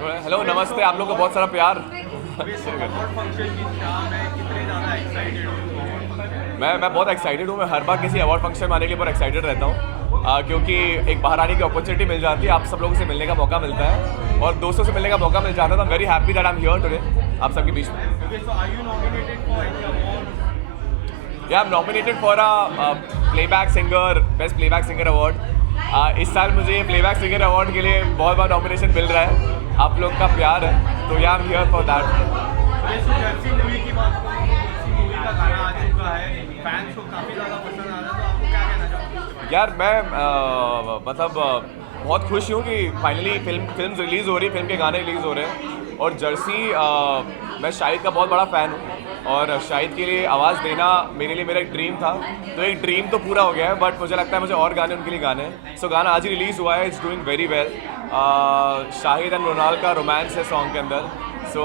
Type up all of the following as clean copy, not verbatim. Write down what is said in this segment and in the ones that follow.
हेलो नमस्ते, आप लोग को बहुत सारा प्यार। मैं बहुत एक्साइटेड हूँ। मैं हर बार किसी अवार्ड फंक्शन में आने के लिए बहुत एक्साइटेड रहता हूँ, क्योंकि एक बाहर आने की अपॉर्चुनिटी मिल जाती है, आप सब लोगों से मिलने का मौका मिलता है और दोस्तों से मिलने का मौका मिल जाता है। तो I am very happy that I am here today आप सबके बीच में। या I M nominated for a playback singer, best playback singer award. इस साल मुझे ये प्लेबैक सिंगर अवार्ड के लिए बहुत बार नॉमिनेशन मिल रहा है, आप लोग का प्यार है, तो या I am here for that. यार मैं मतलब बहुत खुश हूँ कि फाइनली फिल्म रिलीज़ हो रही है, फिल्म के गाने रिलीज़ हो रहे हैं। और जर्सी मैं शाहिद का बहुत बड़ा फ़ैन हूँ और शाहिद के लिए आवाज़ देना मेरे लिए मेरा एक ड्रीम था, तो एक ड्रीम तो पूरा हो गया है, बट मुझे लगता है मुझे और गाने उनके लिए गाने हैं। सो गाना आज ही रिलीज़ हुआ है, it's doing very well. Shahid and Ronald का रोमांस है सॉन्ग के अंदर। सो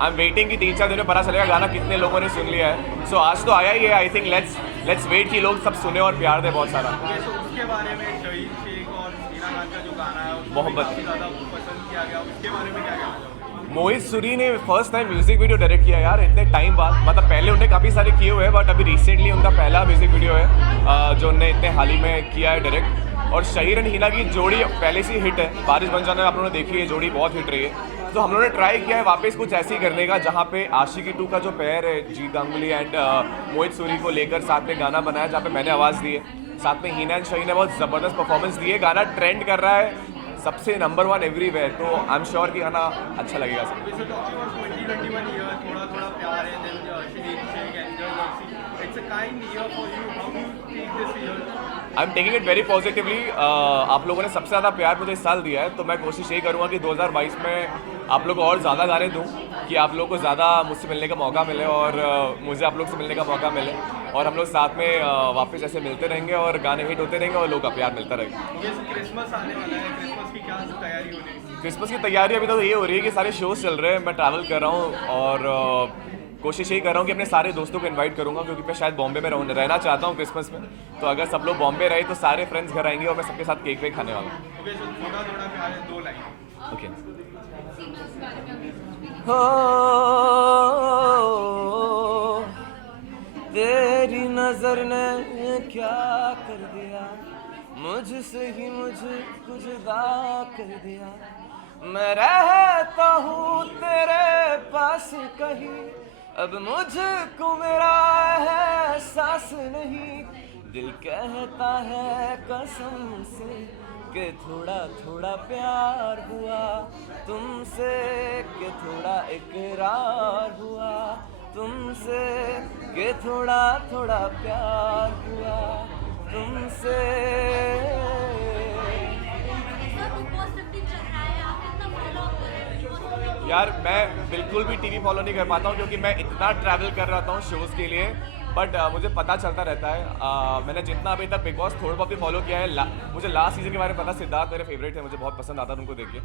आई एम वेटिंग कि 3-4 दिन में पता चलेगा गाना कितने लोगों ने सुन लिया है। सो आज तो आया ही है, आई थिंक लेट्स वेट कि लोग सब सुने और प्यार दे बहुत सारा। उसके बारे में शहीद शेख और हीना खान का जो गाना है मोहब्बत ज़्यादा पसंद किया गया, उसके बारे में क्या कहना चाहोगे? मोहित सूरी ने first time music video direct किया यार, इतने टाइम बाद। मतलब पहले उन्हें काफ़ी सारे किए हुए हैं, बट अभी रिसेंटली उनका पहला म्यूजिक वीडियो है जो उन्हें इतने हाल ही में किया है डायरेक्ट। और शहीर एंड हीना की जोड़ी पहले से हिट है, बारिश बन जाना आप लोगों ने देखी है, जोड़ी बहुत हिट रही है। तो हम लोगों ने ट्राई किया है वापस कुछ ऐसी करने का, जहाँ पे आशिकी 2 का जो पेयर है जीत गांगुली एंड मोहित सूरी को लेकर साथ में गाना बनाया, जहाँ पे मैंने आवाज़ दी है, साथ में हीना एंड शहीन ने बहुत ज़बरदस्त परफॉर्मेंस दी है। गाना ट्रेंड कर रहा है, सबसे नंबर 1 एवरीवेयर, तो आई एम श्योर कि गाना अच्छा लगेगा सब। थोड़ा प्यार है, I am taking it very positively. आप लोगों ने सबसे ज़्यादा प्यार मुझे इस साल दिया है, तो मैं कोशिश यही करूँगा कि 2022 में आप लोग को और ज़्यादा गाने दूँ, कि आप लोग को ज़्यादा मुझसे मिलने का मौका मिले और मुझे आप लोग से मिलने का मौका मिले, और हम लोग साथ में वापस ऐसे मिलते रहेंगे और गाने हिट होते रहेंगे और लोग का प्यार मिलता रहेगा। क्रिसमस आने वाला है, क्रिसमस की क्या तैयारी हो रही है? क्रिसमस की तैयारी अभी तो ये हो रही है कि सारे शोज़ चल रहे हैं, मैं ट्रैवल कर रहा हूँ और कोशिश यही कर रहा हूँ कि अपने सारे दोस्तों को इनवाइट करूँगा, क्योंकि मैं शायद बॉम्बे में रहना चाहता हूँ क्रिसमस में। तो अगर सब लोग बॉम्बे रहे तो सारे फ्रेंड्स घर आएंगे और मैं सबके साथ केक वेक खाने वाला हूँ। थोड़ा प्यार है, 2 लाइन। ओके। तेरी नजर ने क्या कर दिया, मुझसे ही मुझको जुदा कर दिया। मैं रहता हूँ तेरे पास कहीं, अब मुझको मेरा एहसास नहीं। दिल कहता है कसम से कि थोड़ा थोड़ा प्यार हुआ तुमसे, कि थोड़ा इकरार हुआ तुमसे, कि थोड़ा थोड़ा प्यार हुआ तुमसे। यार मैं बिल्कुल भी टीवी फॉलो नहीं कर पाता हूँ, क्योंकि मैं इतना ट्रैवल कर रहा हूँ शोज़ के लिए, बट मुझे पता चलता रहता है। मैंने जितना अभी तक बिग बॉस थोड़ा बहुत भी फॉलो किया है, मुझे लास्ट सीजन के बारे में पता। सिद्धार्थ मेरे फेवरेट है, मुझे बहुत पसंद आता है उनको देख के,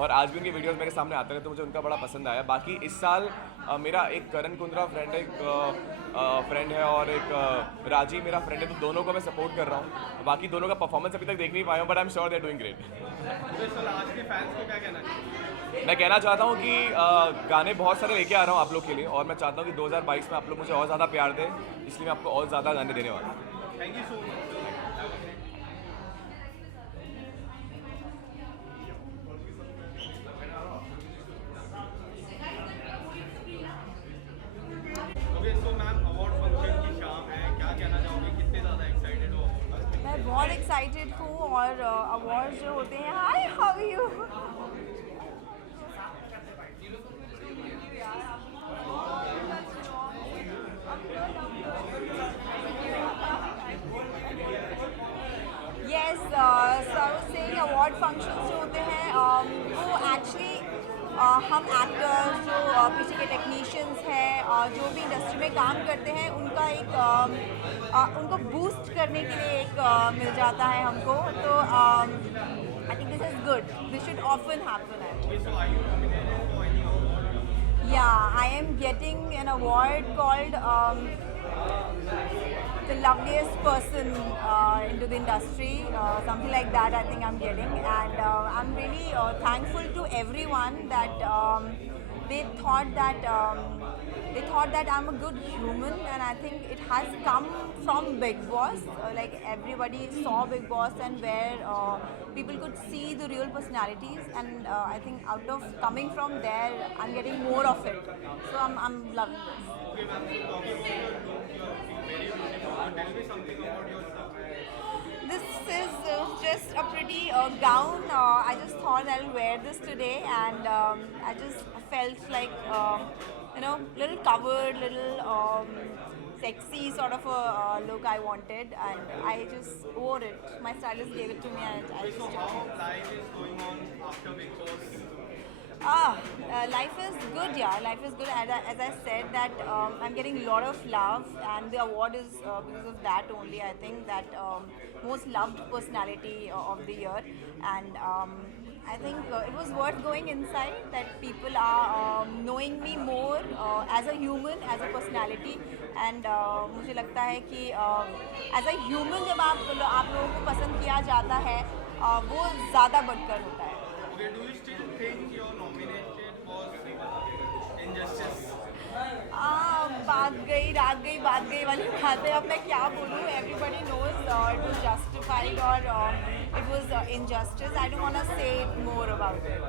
और आज भी उनके वीडियोस मेरे सामने आते रहे, तो मुझे उनका बड़ा पसंद आया। बाकी इस साल मेरा एक करण कुंद्रा फ्रेंड है, एक फ्रेंड है, और एक राजी मेरा फ्रेंड है, तो दोनों को मैं सपोर्ट कर रहा हूँ। बाकी दोनों का परफॉर्मेंस अभी तक देख नहीं पाया हूँ, but I am sure they are doing great. आज के फैंस को क्या कहना चाहिए? मैं कहना चाहता हूँ कि गाने बहुत सारे लेके आ रहा हूँ आप लोग के लिए, और मैं चाहता हूँ कि 2022 में आप लोग मुझे और ज़्यादा प्यार दें, इसलिए मैं आपको और ज़्यादा गाने देने वाला हूँ। Thank you so much. मैं बहुत एक्साइटेड हूँ और अवार्ड जो होते हैं, hi how are you. Yes से अवार्ड फंक्शंस जो होते हैं वो एक्चुअली हम एक्टर्स जो पीछे के टेक्नीशियंस हैं जो भी इंडस्ट्री में काम करते हैं उनका एक उनको बूस्ट करने के लिए एक मिल जाता है हमको, तो I think this is good, this should often happen. Yeah, I am getting an award called the loveliest person into the industry, something like that. I think I'm getting, and I'm really thankful to everyone that they thought that I'm a good human, and I think it has come from Big Boss. Like everybody saw Big Boss, and where people could see the real personalities, and I think out of coming from there, I'm getting more of it. So I'm loving this. Okay, ma'am. So talking about your look, you're very beautiful. So tell me something about your look. This is just a pretty gown. I just thought I'll wear this today, and I just felt like little covered, little sexy sort of a look I wanted, and I just wore it. My stylist gave it to me, and I just So took how it. life is going on after Big Boss? Life is good, yeah. Life is good. As I said, that I'm getting a lot of love, and the award is because of that only. I think that most loved personality of the year, and I think it was worth going inside. That people are knowing me more as a human, as a personality, and मुझे लगता है कि as a human जब आप लोगों को पसंद किया जाता है, वो ज़्यादा बढ़कर होता है. Okay, do you still think your nominated was injustice? बात गई वाली बात है. अब मैं क्या बोलूँ? Everybody knows it was justified or it was injustice. I don't want to say more about it.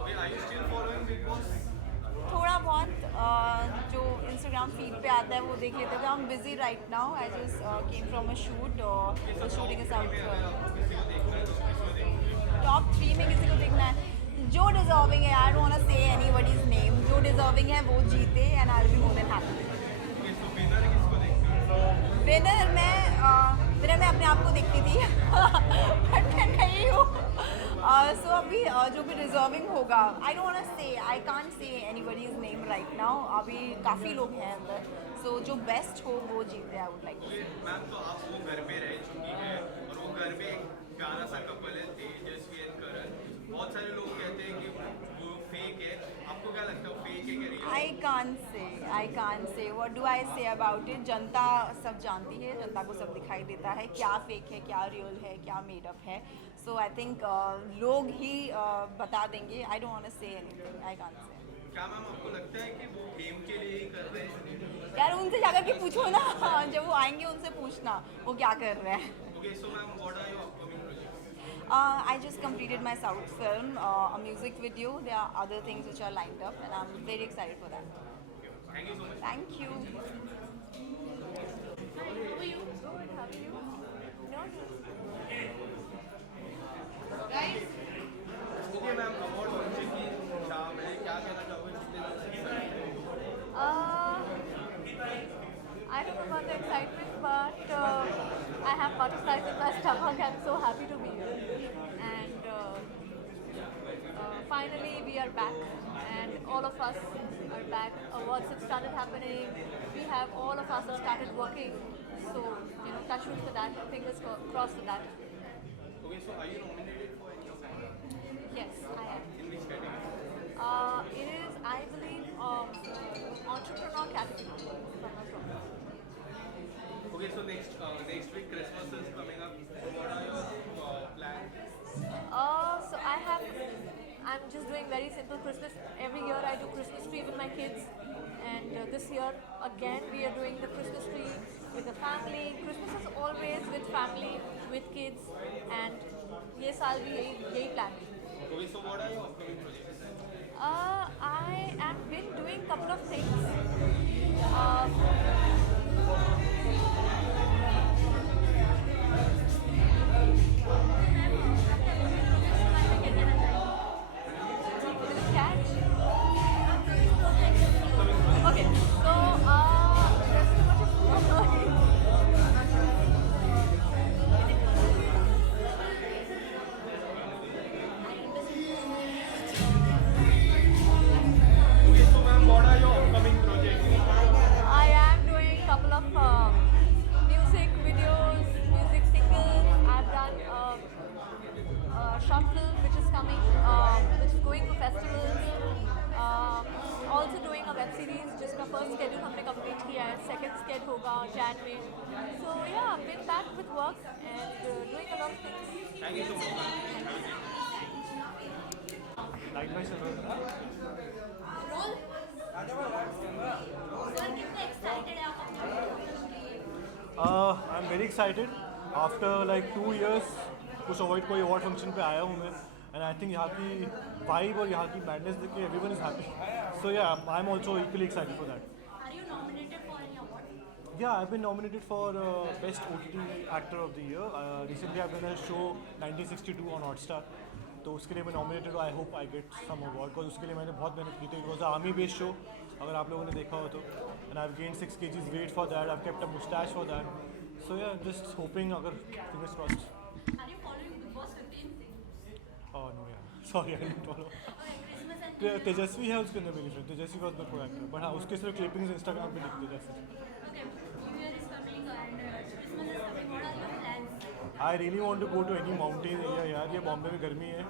Okay, are you still following Big Boss? थोड़ा बहुत जो Instagram feed पे आता है वो देख लेते थे. I'm busy right now. I just came from a shoot. The shooting is out. Top 3 में किसी को देखना है जो डिजर्विंग है. I don't want to say anybody's name. जो डिजर्विंग है वो जीते, and I'll be more than happy. Okay, so winner किसको देखते हो? विनर मैं अपने आप को देखती थी बट मैं नहीं हूँ. सो अभी जो भी डिजर्विंग होगा, आई डोंट वांट टू से, I can't say anybody's name right now. अभी काफ़ी लोग हैं अंदर, सो जो बेस्ट हो वो जीते. आई वुड लाइक. मैम, तो आप वो घर में रह चुकी है और वो घर में एक प्यारा सा कपल है तेजस्वी एंड करण. बहुत सारे लोग कहते हैं कि वो फेक है. आपको क्या लगता है, वो फेक है कि रियल? आई कान से what do I say about it. जनता सब जानती है, जनता को सब दिखाई देता है क्या फेक है, क्या रियल है, क्या मेडअप है. सो आई थिंक लोग ही बता देंगे. I don't want to say anything. I can say. क्या मैम आपको लगता है कि वो गेम के लिए ही कर रहे हैं? यार उनसे जाकर के पूछो ना. जब वो आएंगे उनसे पूछना वो क्या कर रहे हैं. Okay, so ma'am, what are your upcoming projects? I just completed my South film, a music video. There are other things which are lined up, and I'm very excited for that. Thank you so much. Thank you. Hi, how are you? Good, how are you? No? Guys? Okay ma'am, award function की शाम है, क्या कहना चाहोगे? I don't know about the excitement, but I have butterflies in my stomach. I'm so happy to be here. And finally, we are back, and all of us are back. Awards have started happening. We have all of us have started working. So, touch wood for that. Fingers crossed for that. Okay, so are you nominated for any award? Yes, I am. In which category? It is, I believe, entrepreneur category. If I'm not wrong. Okay, so next week Christmas is coming up. What are your plans? So I'm just doing very simple Christmas. Every year I do Christmas tree with my kids, and this year again we are doing the Christmas tree with the family. Christmas is always with family, with kids, and ये साल भी यही plan है. Okay, so what are your upcoming projects? I have been doing couple of things. Okay, so there's too much of first schedule हमने complete किया है, second स्केड होगा जैन में. So yeah been back with work and doing a lot of things. Thank you so much. Like my I'm very excited. After like 2 years कुछ avoid कोई award function पे आया हूँ मैं, एंड आई थिंक यहाँ की वाइब और यहाँ की मैडनेस देख के everyone is happy. So yeah I am also equally excited for that. Are you nominated for any award? Yeah, I've been nominated for Best OTT Actor of the Year. Recently I've done a show 1962 on Hotstar. तो उसके लिए मैं nominated. I hope I get some award, because उसके लिए मैंने बहुत मेहनत की थी. It was army based show, अगर आप लोगों ने देखा हो तो. And I have gain 6 kgs weight for that. I have kept a moustache for that. So yeah just hoping, अगर fingers crossed. Are you following Big Boss 15? Oh no, yeah. Sorry, I didn't follow. Okay, Christmas and New Year. तेजस्वी है उसके अंदर मेरी फ्रेंड. तेजस्वी was my pro-actor, but हाँ उसके सिर्फ clippings Instagram पे दिखते थे. Okay, New Year is coming and Christmas is coming. What are your plans? I really want to go to any mountain area यार. ये बॉम्बे में गर्मी है,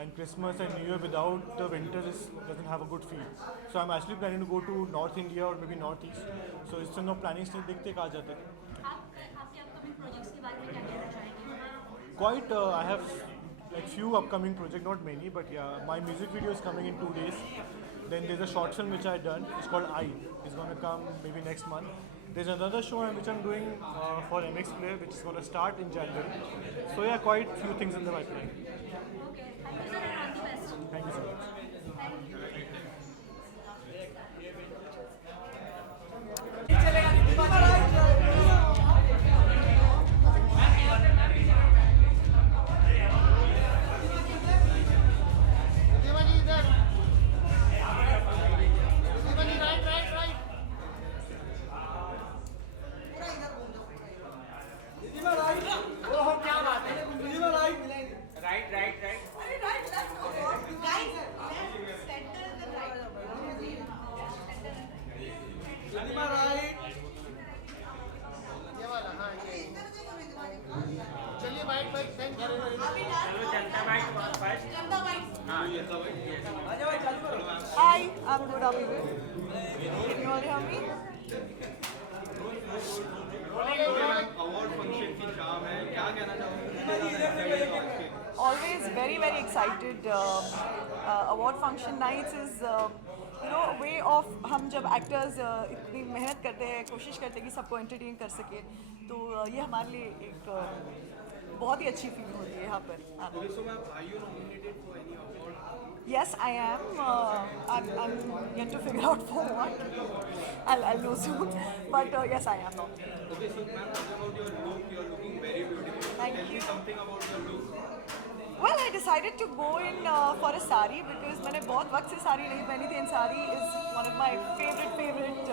and Christmas and New Year without the winter doesn't have a good feel. So I'm actually planning to go to North India or maybe North East. So इस समय planning stage देखते कहाँ जाते हैं. आपके upcoming projects के बारे में क्या कहना चाहेंगे? Quite, I have like few upcoming projects, not many, but yeah, my music video is coming in 2 days. Then there's a short film which I done. It's called I. It's gonna come maybe next month. There's another show which I'm doing for MX Player, which is gonna start in January. So yeah, quite few things in the pipeline. Okay, thank you sir and all the best. Thank you so much. Thank you. Hi, I'm good. How are you? Can you all hear me? Award function की शाम है, क्या कहना चाहोगे? Always very very excited. Award function nights is way of हम जब actors इतनी मेहनत करते हैं, कोशिश करते हैं कि सबको entertain कर सके, तो ये हमारे लिए एक बहुत ही अच्छी फीलिंग होती है यहाँ पर. Okay, so ma'am, are you nominated for any award? Yes, I am. I'm yet to figure out for what. I'll know soon. But yes, I am nominated. Okay, so ma'am, talking about your look, you're looking very beautiful. Thank Tell me you. something about your look. Well, I decided to go in for a sari because मैंने बहुत वक्त से साड़ी नहीं पहनी थी, and sari is one of my favorite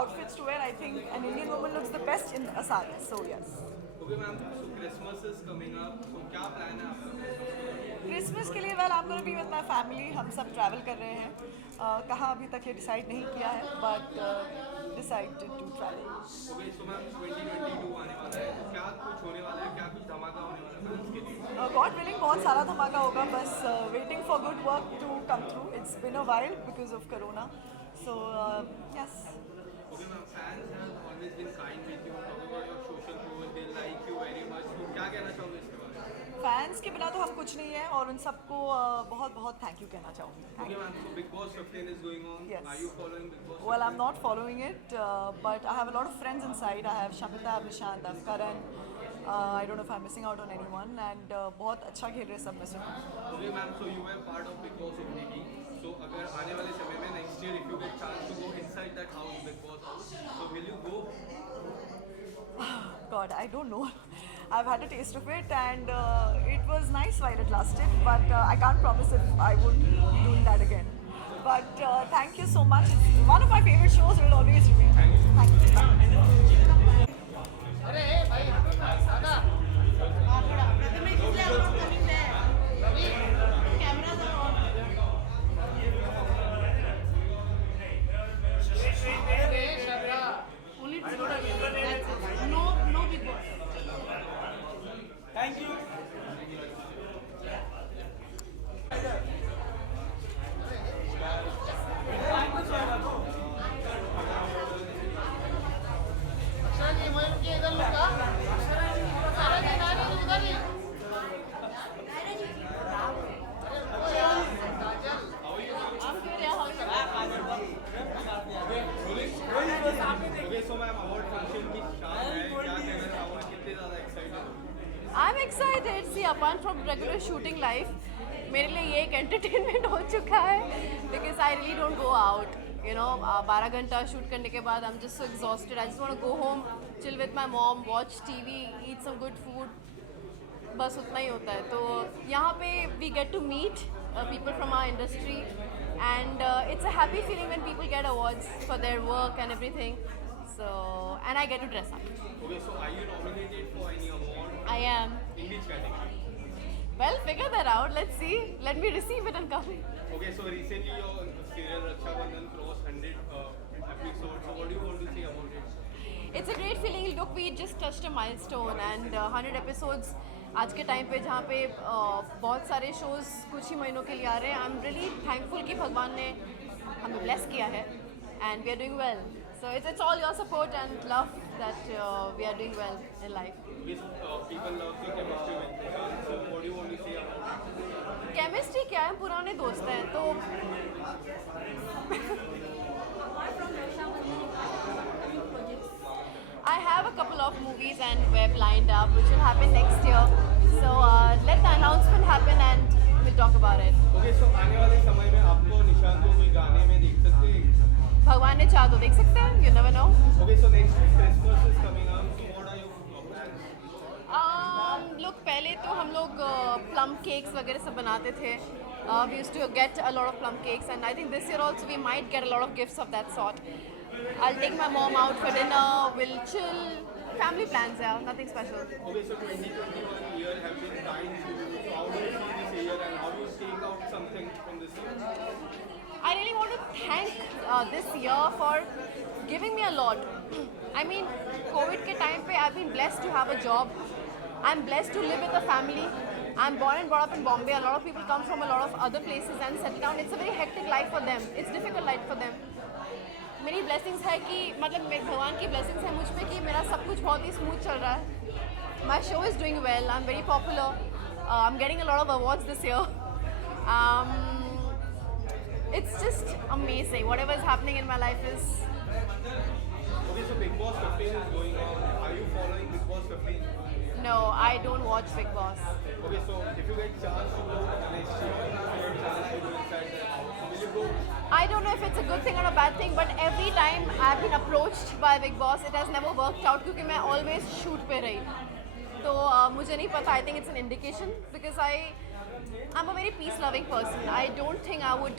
outfits to wear. I think an Indian woman looks the best in a sari. So yes. Okay, ma'am. So Christmas is coming up. So क्या plan है आपका? क्रिसमस के लिए well I'm gonna be with my family. हम सब ट्रैवल कर रहे हैं. कहाँ अभी तक ये डिसाइड नहीं किया है, but decided to travel. Okay, so ma'am, 2022 आने वाला है. तो क्या कुछ होने वाला है? क्या कुछ धमाका होने वाला है fans के लिए? God willing बहुत सारा धमाका होगा, बस waiting for good work to come through. It's been a while because of Corona. So yes. Okay, ma'am. Fans have always been kind with you. Talking about your social posts, they like you very much. तो क्या कहना चाहोगे इसके बारे में? फैंस के बिना तो हम कुछ नहीं है, और उन सबको बहुत बहुत थैंक यू कहना चाहूँगी. Okay, ma'am. So Big Boss 15 is going on. Yes. Are you following Big Boss? Well, I'm not following it, but I have a lot of friends inside. I have Shamita, I have Nishant, I have Karan. I don't know if I'm missing out on anyone, and बहुत अच्छा खेल रहे सब में से. Okay, ma'am. So you were part of Big Boss OTT. So अगर आने वाले समय में next year if you get chance to go inside that house, Big Boss house, so will you go? God, I don't know. I've had a taste of it, and it was nice while it lasted, but I can't promise if I would be doing that again. But thank you so much. It's one of my favorite shows. It will always remain. Thank you. No Big Boss. Thank you. Thank apart from regular shooting life, मेरे लिए ये एक entertainment हो चुका है because I really don't go out. You know, 12 घंटा शूट करने के बाद I'm just so exhausted. I just want to go home, chill with my mom, watch TV, eat some good food. बस उतना ही होता है. तो यहाँ पे we get to meet people from our industry, and it's a happy feeling when people get awards for their work and everything. So, and I get to dress up. Okay, so are you nominated for any award? I am. In which category? Well, figure that out. Let's see. Let me receive it and come in. Okay, so recently your serial Raksha Bandhan crossed 100 episodes. So what do you want to say about it? It's a great feeling. Look, we just touched a milestone, and 100 episodes आज के टाइम पे जहाँ पे बहुत सारे शोज़ कुछ ही महीनों के लिए आ रहे हैं. आई एम रियली थैंकफुल कि भगवान ने हमें ब्लेस किया है, and we are doing well. So it's all your support and love that we are doing well in life. Yes, people love the chemistry with Nishant. So what do you want to say about it? Chemistry क्या है, पुराने दोस्त हैं तो Apart from Raksha Bandhan, any projects? I have a couple of movies and web lined up which will happen next year. So let the announcement happen and we'll talk about it. Okay, so आने वाले समय में आपको निशांत को कोई गाने में देख सकते हैं? भगवान ने चाहा तो देख सकते हैं. You never know. Okay, so next Christmas is coming up. So what are your plans? Look, पहले तो हम लोग plum cakes वगैरह सब बनाते थे. We used to get a lot of plum cakes, and I think this year also we might get a lot of gifts of that sort. I'll take my mom out for dinner. We'll chill. Family plans, yeah. Nothing special. Okay, so 2021 year have been kind to you. So how do you see this year and how do you take out something from this year? I really want to thank this year for giving me a lot. I mean, COVID के time पे I've been blessed to have a job. I'm blessed to live with a family. I'm born and brought up in Bombay. A lot of people come from a lot of other places and settle down. It's a very hectic life for them. It's difficult life for them. मेरी blessings है कि मतलब भगवान की blessings है मुझ पे कि मेरा सब कुछ बहुत ही smooth चल रहा है. My show is doing well. I'm very popular. I'm getting a lot of awards this year. It's just amazing. Whatever is happening in my life is. Okay, so Big Boss 15 is going on. Are you following Big Boss 15? No, I don't watch Big Boss. Okay, so if you get chance to go next year, if you get chance to go inside that house, will you go? I don't know if it's a good thing or a bad thing, but every time I've been approached by Big Boss, it has never worked out क्योंकि मैं always shoot पे रही. तो मुझे नहीं पता. I think it's an indication because I'm a very peace-loving person. I don't think I would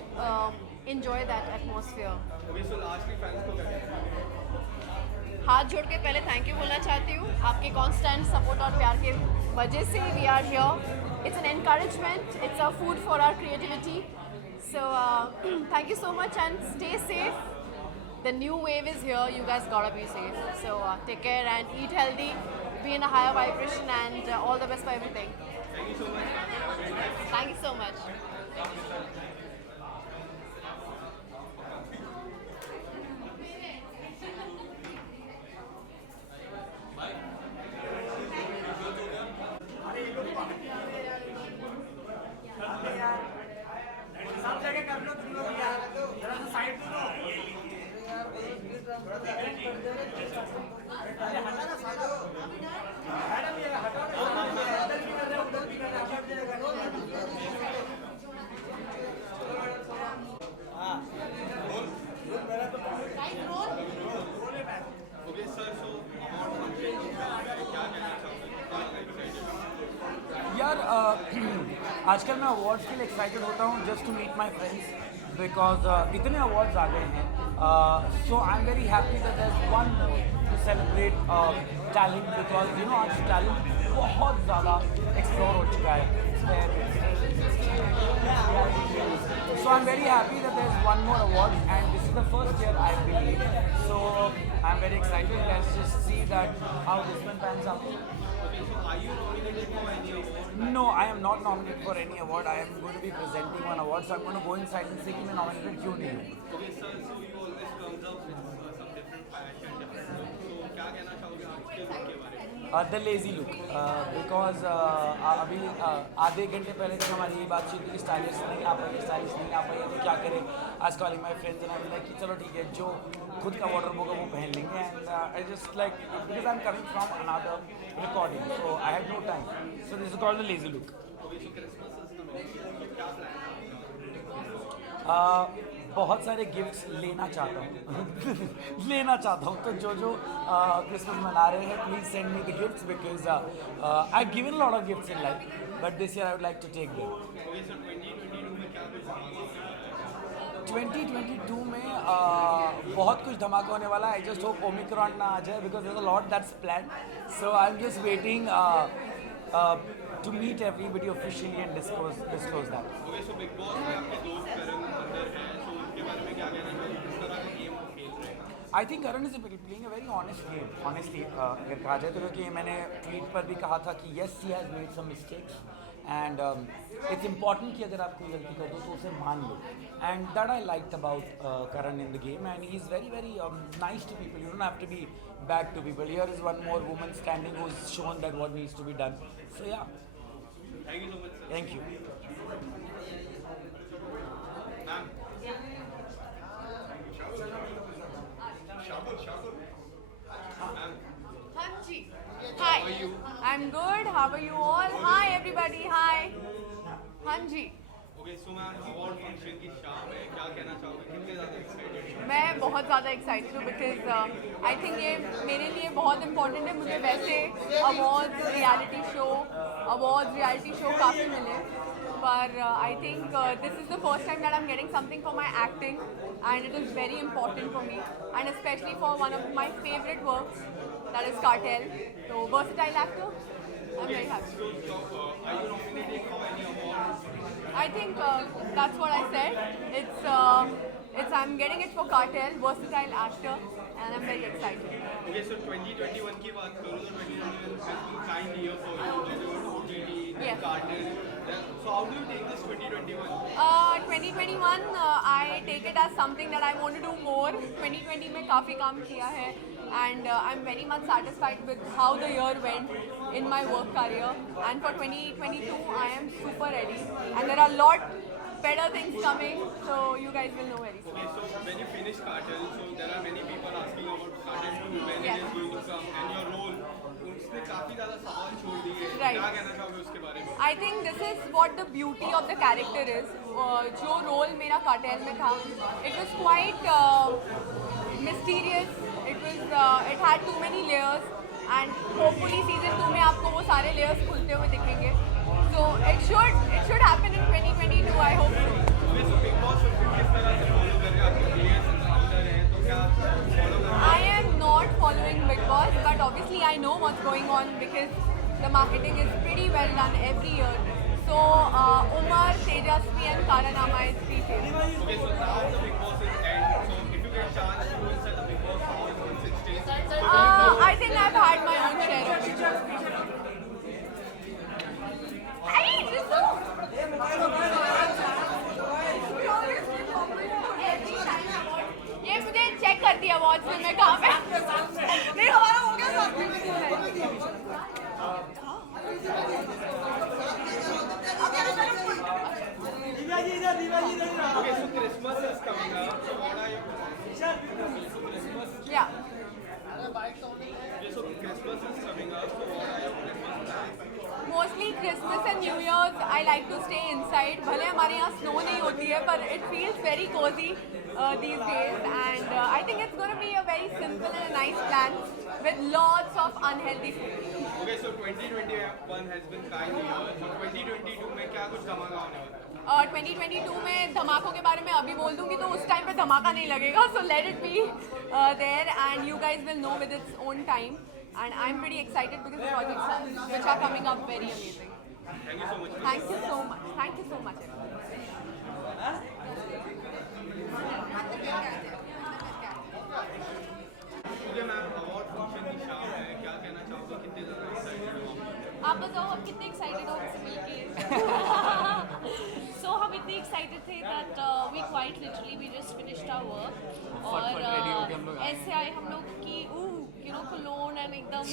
enjoy that atmosphere. Okay, so lastly, fans को क्या कहना है? हाथ जोड़ के पहले थैंक यू बोलना चाहती हूँ आपके कांस्टेंट सपोर्ट और प्यार के वजह से we are here. It's an encouragement. It's a food for our creativity. So thank you so much and stay safe. The new wave is here. You guys gotta be safe. So take care and eat healthy. Be in a higher vibration and all the best for everything. Thank you so much. Have a great day. Thank you so much. Okay, sir, so about function, क्या कहना चाहोगे? यार आजकल मैं अवार्ड्स के लिए excited होता हूँ just to meet my friends because इतने अवार्ड्स आ गए हैं. So I am very happy that there is one more to celebrate talent because you know आज टैलेंट बहुत ज़्यादा एक्सप्लोर हो चुका है. So I'm very happy that there's one more award and this is the first year I've been here. So I'm very excited. Let's just see that how this one pans out. Okay, so are you nominated for any award? No, I am not nominated for any award. I am going to be presenting one award. So I'm going to go inside and see कि मैं nominated क्यों नहीं हूँ. Okay, sir, so you always comes up with some different fashion, different looks. So क्या कहना चाहोगे आपके लुक के बारे में? द लेजी लुक बिकॉज अभी आधे घंटे पहले तक हमारी यही बातचीत थी कि स्टाइलिश नहीं आ पाई, स्टाइलिश नहीं आ पाई, तो क्या करें. आज calling my friends and I like कि चलो ठीक है, जो खुद का वार्डरोब होगा वो पहन लेंगे. And I just like because I am coming from another recording, so I have no time, so this is called the lazy look. बहुत सारे गिफ्ट्स लेना चाहता हूँ लेना चाहता हूँ. तो जो क्रिसमस मना रहे हैं, please send me the gifts because I have given lot of gifts in life, but this year I would like to take them. 2022 में बहुत कुछ धमाका होने वाला है. आई जस्ट होप ओमिक्रॉन ना आ जाए because there is a lot that's planned, so I am just waiting to meet everybody officially and disclose that. Okay, so Bigg Boss में आपके दोस्त करण अंदर हैं, सो उनके बारे में क्या कहना चाहोगे, किस तरह का गेम वो खेल रहे हैं? I think Karan is playing a very honest game. Honestly, अगर कहा जाए तो क्योंकि मैंने ट्वीट पर भी कहा था कि yes, he has made some mistakes and it's important कि अगर आप कोई गलती कर दो तो उसे मान लो. And that I liked about Karan in the game, and he's very very nice to people. You don't have to be bad to people. Here is one more woman standing who's shown that what needs to be done. So yeah. Thank you so much. Thank you. Ma'am, Hanji. Hi. I'm good. How are you all? Hi everybody. Hi. Hanji. Okay, so ma'am award function की शाम है, क्या कहना चाहोगे, कितने ज़्यादा एक्साइटेड? मैं बहुत ज़्यादा एक्साइटेड हूँ बिकॉज आई थिंक ये मेरे लिए बहुत इंपॉर्टेंट है. मुझे वैसे अवार्ड्स रियलिटी शो काफ़ी मिले, पर I think this is the first time that I am getting something for my acting and it is very important for me and specially for one of my favourite works that is Cartel. तो versatile actor, I am very happy. Are you nominating for any awards? I think that's what I said. It's I'm getting it for Cartel, versatile actor, and I'm very excited. Okay, so 2021 की बात करूँ तो 2021 has been kind year for you. Bollywood, OTT, Yes. Cartel. So how do you take this 2021? 2021 I take it as something that I want to do more. 2020 में काफ़ी काम किया है and I'm very much satisfied with how the year went in my work career. And for 2022 I am super ready and there are a lot better things coming, so you guys will know very soon. Okay, so when you finish Cartel, so there are many people asking about Cartel 2, when Yes. it is going to come, and your role. उसने काफ़ी ज़्यादा सवाल छोड़ दिए. Right. क्या कहना चाहोगे उसके बारे में? I think this is what the beauty of the character is. जो role मेरा कार्टेल में था, it was quite mysterious. It had too many layers, and hopefully season 2 में आपको वो सारे layers खुलते हुए दिखेंगे. So it should happen in 2022. I hope so. Okay, so Big Boss को किस तरह से follow कर रहे हैं? आपके players अंदर हैं, तो क्या आप follow कर रहे हैं? I am not following Big Boss, but obviously I know what's going on because the marketing is pretty well done every year. So Umar, Tejasvi and Karan are my three favorites. Okay, so now the Big Boss is end. So if you get a chance to go inside the Big Boss house once it stays, I think I've had my own share of it. ये मुझे चेक करती है अवार्ड्स में मैं कहाँ पे नहीं हमारा हो गया साथ okay, so Christmas is coming up. So what are your Christmas? Yeah. Okay, so Christmas is coming up. So what are your Christmas plans? Mostly Christmas and New Year's I like to stay inside. भले हमारे यहाँ snow नहीं होती है पर it feels very cozy these days and I think it's going to be a very simple and a nice plan with lots of unhealthy food. Okay, so 2021 has been kind year. So 2022 में क्या कुछ धमाका होने वाला है? 2022 में धमाकों के बारे में अभी बोल दूंगी तो उस टाइम पे धमाका नहीं लगेगा. So let it be there and you guys will know with its own time. And I'm pretty excited because the projects which are coming up very amazing. Thank you so much. Thank you so much. Thank you so much. everyone. Okay, ma'am, award function की शाम है. क्या कहना चाहोगे? कितने ज़्यादा excited हो आप? आप बताओ आप कितने एक्साइटेड हो हमसे मिलके? सो हम इतने एक्साइटेड excited थे that we quite literally we just finished our work और ready होके हम लोग आए ऐसे आए हम लोग कि you know cologne and एकदम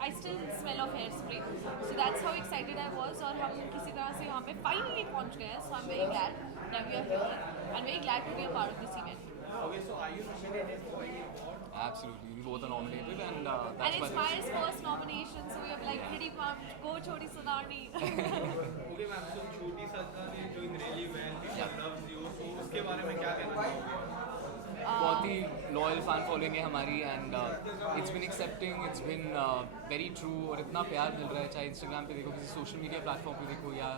I still smell of hairspray, so that's how excited I was और हम किसी तरह से यहाँ पे finally पहुँच गए हैं, so I'm very glad that we are here and very glad to be a part of this event. Okay, so are you nominated for any award? Absolutely, we both are nominated, and And that's it's why Maya's first nomination, so we are like pretty pumped. Go Choti Sunani. Okay, ma'am. So Choti Sadhana is doing really well. People loves you. So उसके बारे में क्या कहना चाहोगे? बहुत ही loyal fan following है हमारी, and it's been accepting, it's been very true, और इतना प्यार मिल रहा है, चाहे इंस्टाग्राम पे देखो, किसी सोशल मीडिया प्लेटफॉर्म पे देखो, या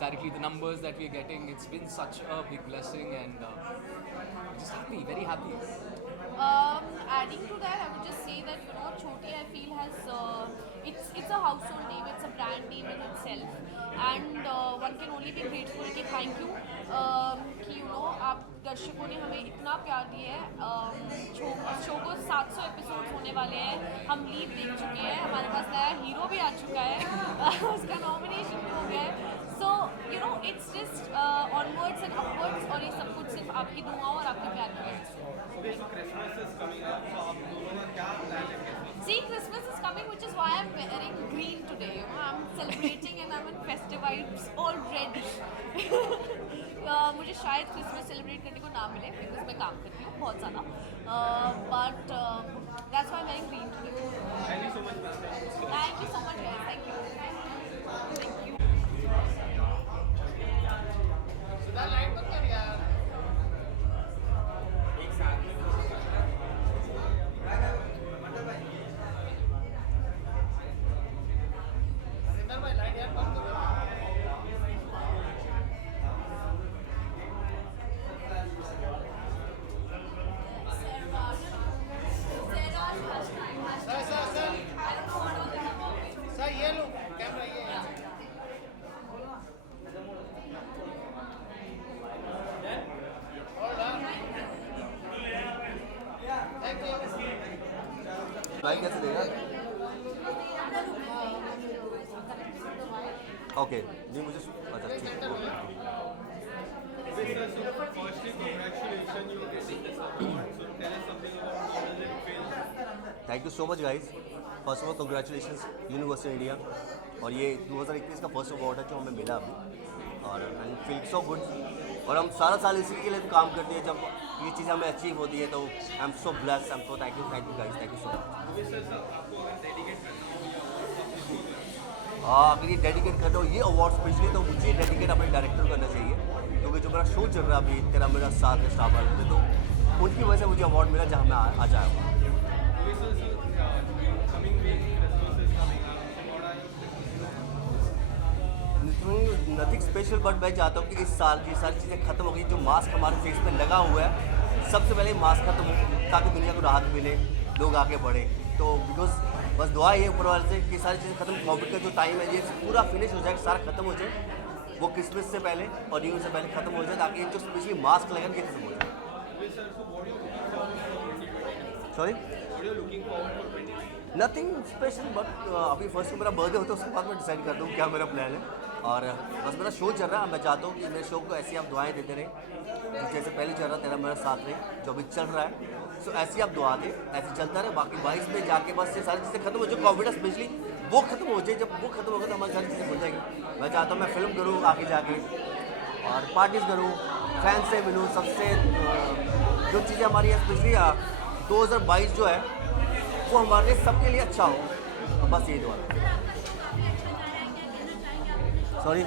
directly the numbers that we are getting. It's been such a big blessing, and just happy, very happy. Adding to that, I would just say that you know Choti I feel has it's a household name, it's a brand name in itself, and one can only be grateful कि thank you कि you know आप दर्शकों ने हमें इतना प्यार दिया है। शो को 700 एपिसोड होने वाले हैं, हम लीड देख चुके हैं, हमारे पास नया हीरो भी आ चुका है उसका नॉमिनेशन भी हो गया है, so you know it's just onwards and upwards, और ये सब कुछ सिर्फ आपकी दुआओं और आपके प्यार की वजह से। Okay, so Christmas is coming up. So आप दोनों का क्या plan है Christmas? See, Christmas is coming, which is why I'm wearing green today. You know, I'm celebrating and I'm in festive vibes already. मुझे शायद क्रिसमस सेलिब्रेट करने को ना मिले बिकॉज मैं काम करती हूँ बहुत ज़्यादा, but that's why I am wearing green today. Thank you so much, ma'am. Thank you so much guys, thank you, thank you. Fly कैसे देगा? ओके जी, मुझे अच्छा ठीक है। Okay, sir, so firstly, congratulations, you're getting this award. So tell us something about how does it feel? Thank you so much guys, first of all congratulations universal India, और ये 2021 का first award है जो हमें मिला अभी, और I feel so good, और हम सारा साल इसी के लिए काम करते हैं, जब ये चीज़ हमें अचीव होती है तो I am so blessed, I am so thank you guys, thank you so much. Okay, sir, आपको अगर डेडिकेट करना हो ये award, हाँ, अगर ये डेडिकेट कर दो ये अवार्ड स्पेशली, तो मुझे डेडिकेट अपने डायरेक्टर को करना चाहिए, क्योंकि जो मेरा शो चल रहा है अभी तेरा मेरा साथ है स्टार वाले में, तो उनकी वजह से मुझे अवार्ड मिला जहाँ मैं आज आया हूँ। Okay, sir, coming week, Christmas is coming up. So what are your nothing special, but मैं चाहता हूँ कि इस साल ये सारी चीज़ें खत्म हो गई, जो मास्क हमारे फेस पे लगा हुआ है, सबसे पहले मास्क खत्म हो ताकि दुनिया को राहत मिले, लोग आगे बढ़े, तो बिकॉज बस दुआ ये ऊपर वाले से कि सारी चीज़ें खत्म, कोविड का जो टाइम है ये पूरा फिनिश हो जाए, सारा खत्म हो जाए, वो क्रिसमस से पहले और न्यू ईयर से पहले खत्म हो जाए, ताकि जो स्पेशली मास्क लगे ये खत्म हो जाए। Sorry, looking forward for 2020? Nothing special, but अभी फर्स्ट को मेरा बर्थडे होता है, उसके बाद मैं डिसाइड करता हूँ क्या मेरा प्लान है, और बस मेरा शो चल रहा है, मैं चाहता हूँ कि मेरे शो को ऐसी आप दुआएं देते रहे, जैसे पहले चल रहा तेरा मेरा साथ रहे, जो अभी चल रहा है, सो ऐसी आप दुआ दें, ऐसे चलता रहे, बाकी 22 में जाके बस ये सारी चीज़ें खत्म हो जाए, कोविड स्पेशली वो खत्म हो जाए, जब वो खत्म होगा तो हमारी सारी चीज़ें हो जाएगी। मैं चाहता हूँ मैं फिल्म करूँ आगे जाके, और पार्टीज़ करूँ, फैंस से मिलूँ, सबसे जो चीज़ें हमारी स्पेशली 2022 जो है वो हमारे लिए सबके लिए अच्छा हो, तो बस यही दुआ। Sorry,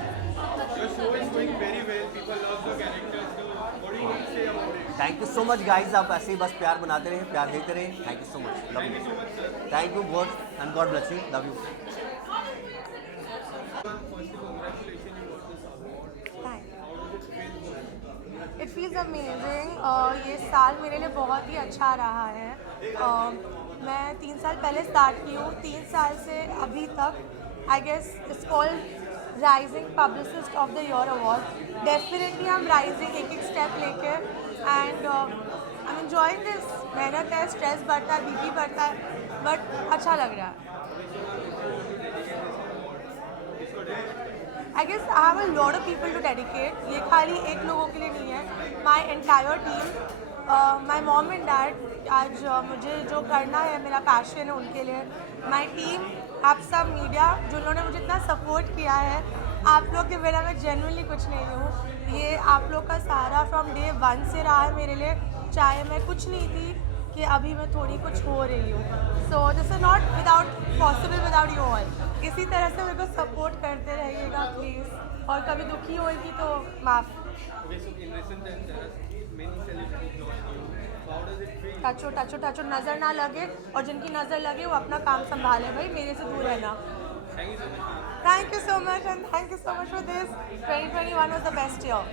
Your show is going very well. People love the characters. So what do you want to say about it? Thank you so much guys, आप ऐसे ही बस प्यार बनाते रहें, प्यार देते रहें, thank you so much, love Thank you you, so much, sir. Thank you God and God bless you, love you. Firstly, congratulations, you got this award. So how does it feel? It feels amazing, ये साल मेरे लिए बहुत ही अच्छा रहा है। मैं 3 साल पहले स्टार्ट की हूँ, 3 साल से अभी तक I guess it's called rising publicist of the year award. Definitely हम राइजिंग एक स्टेप लेके, and I am enjoying this. मेहनत है, स्ट्रेस बढ़ता है, बीपी बढ़ता है, बट अच्छा लग रहा है। I guess I have a lot of people to dedicate. ये खाली एक लोगों के लिए नहीं है. My entire team, my mom and dad, आज मुझे जो करना है मेरा पैशन है उनके लिए. माई टीम, आप सब मीडिया जिन्होंने मुझे इतना सपोर्ट किया है. आप लोग के बिना मैं जेन्युइनली कुछ नहीं हूँ. ये आप लोग का सहारा फ्रॉम डे 1 से रहा है मेरे लिए. चाहे मैं कुछ नहीं थी कि अभी मैं थोड़ी कुछ हो रही हूँ. सो this is not without possible without you all. इसी तरह से मेरे को सपोर्ट करते रहिएगा प्लीज़. और कभी दुखी होएगी तो माफ़. टचो टचो टचो नज़र ना लगे, और जिनकी नज़र लगे वो अपना काम संभाले. भाई मेरे से दूर रहना. Thank you so much and thank you so much for this. 2021 was the best year.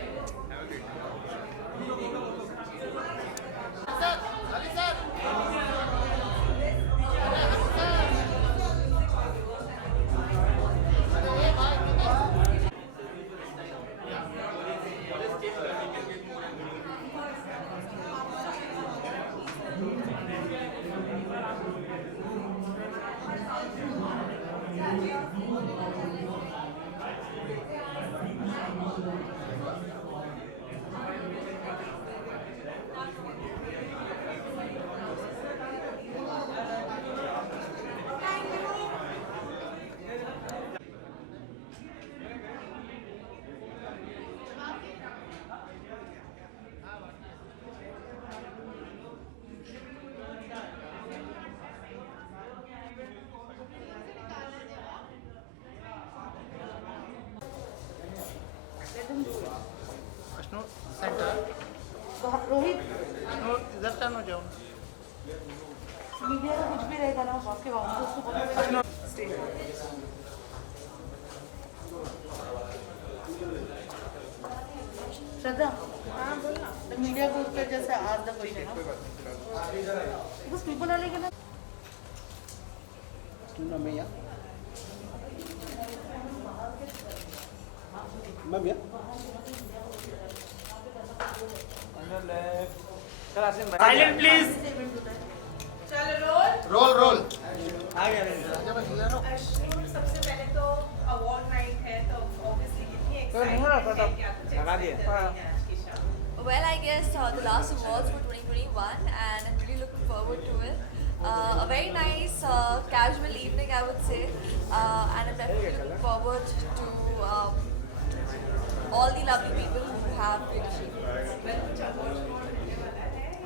Rohit इधर टर्न हो जाओ. मीडिया का कुछ भी रहेगा ना आपके वहाँ उसको बहुत श्रद्धा, हाँ बोल ना. The media group पे जैसे ask the question. because people are like सुनो मैया. मैम या. Silent please. Roll roll. सबसे पहले तो अवार्ड नाइट है तो ऑब्वियसली कितनी एक्साइटमेंट है. लगा दिए. Well, I guess the last awards for 2021, and I'm really looking forward to it. A very nice casual evening, I would say, and I'm definitely looking forward to all the lovely people who have been achievements.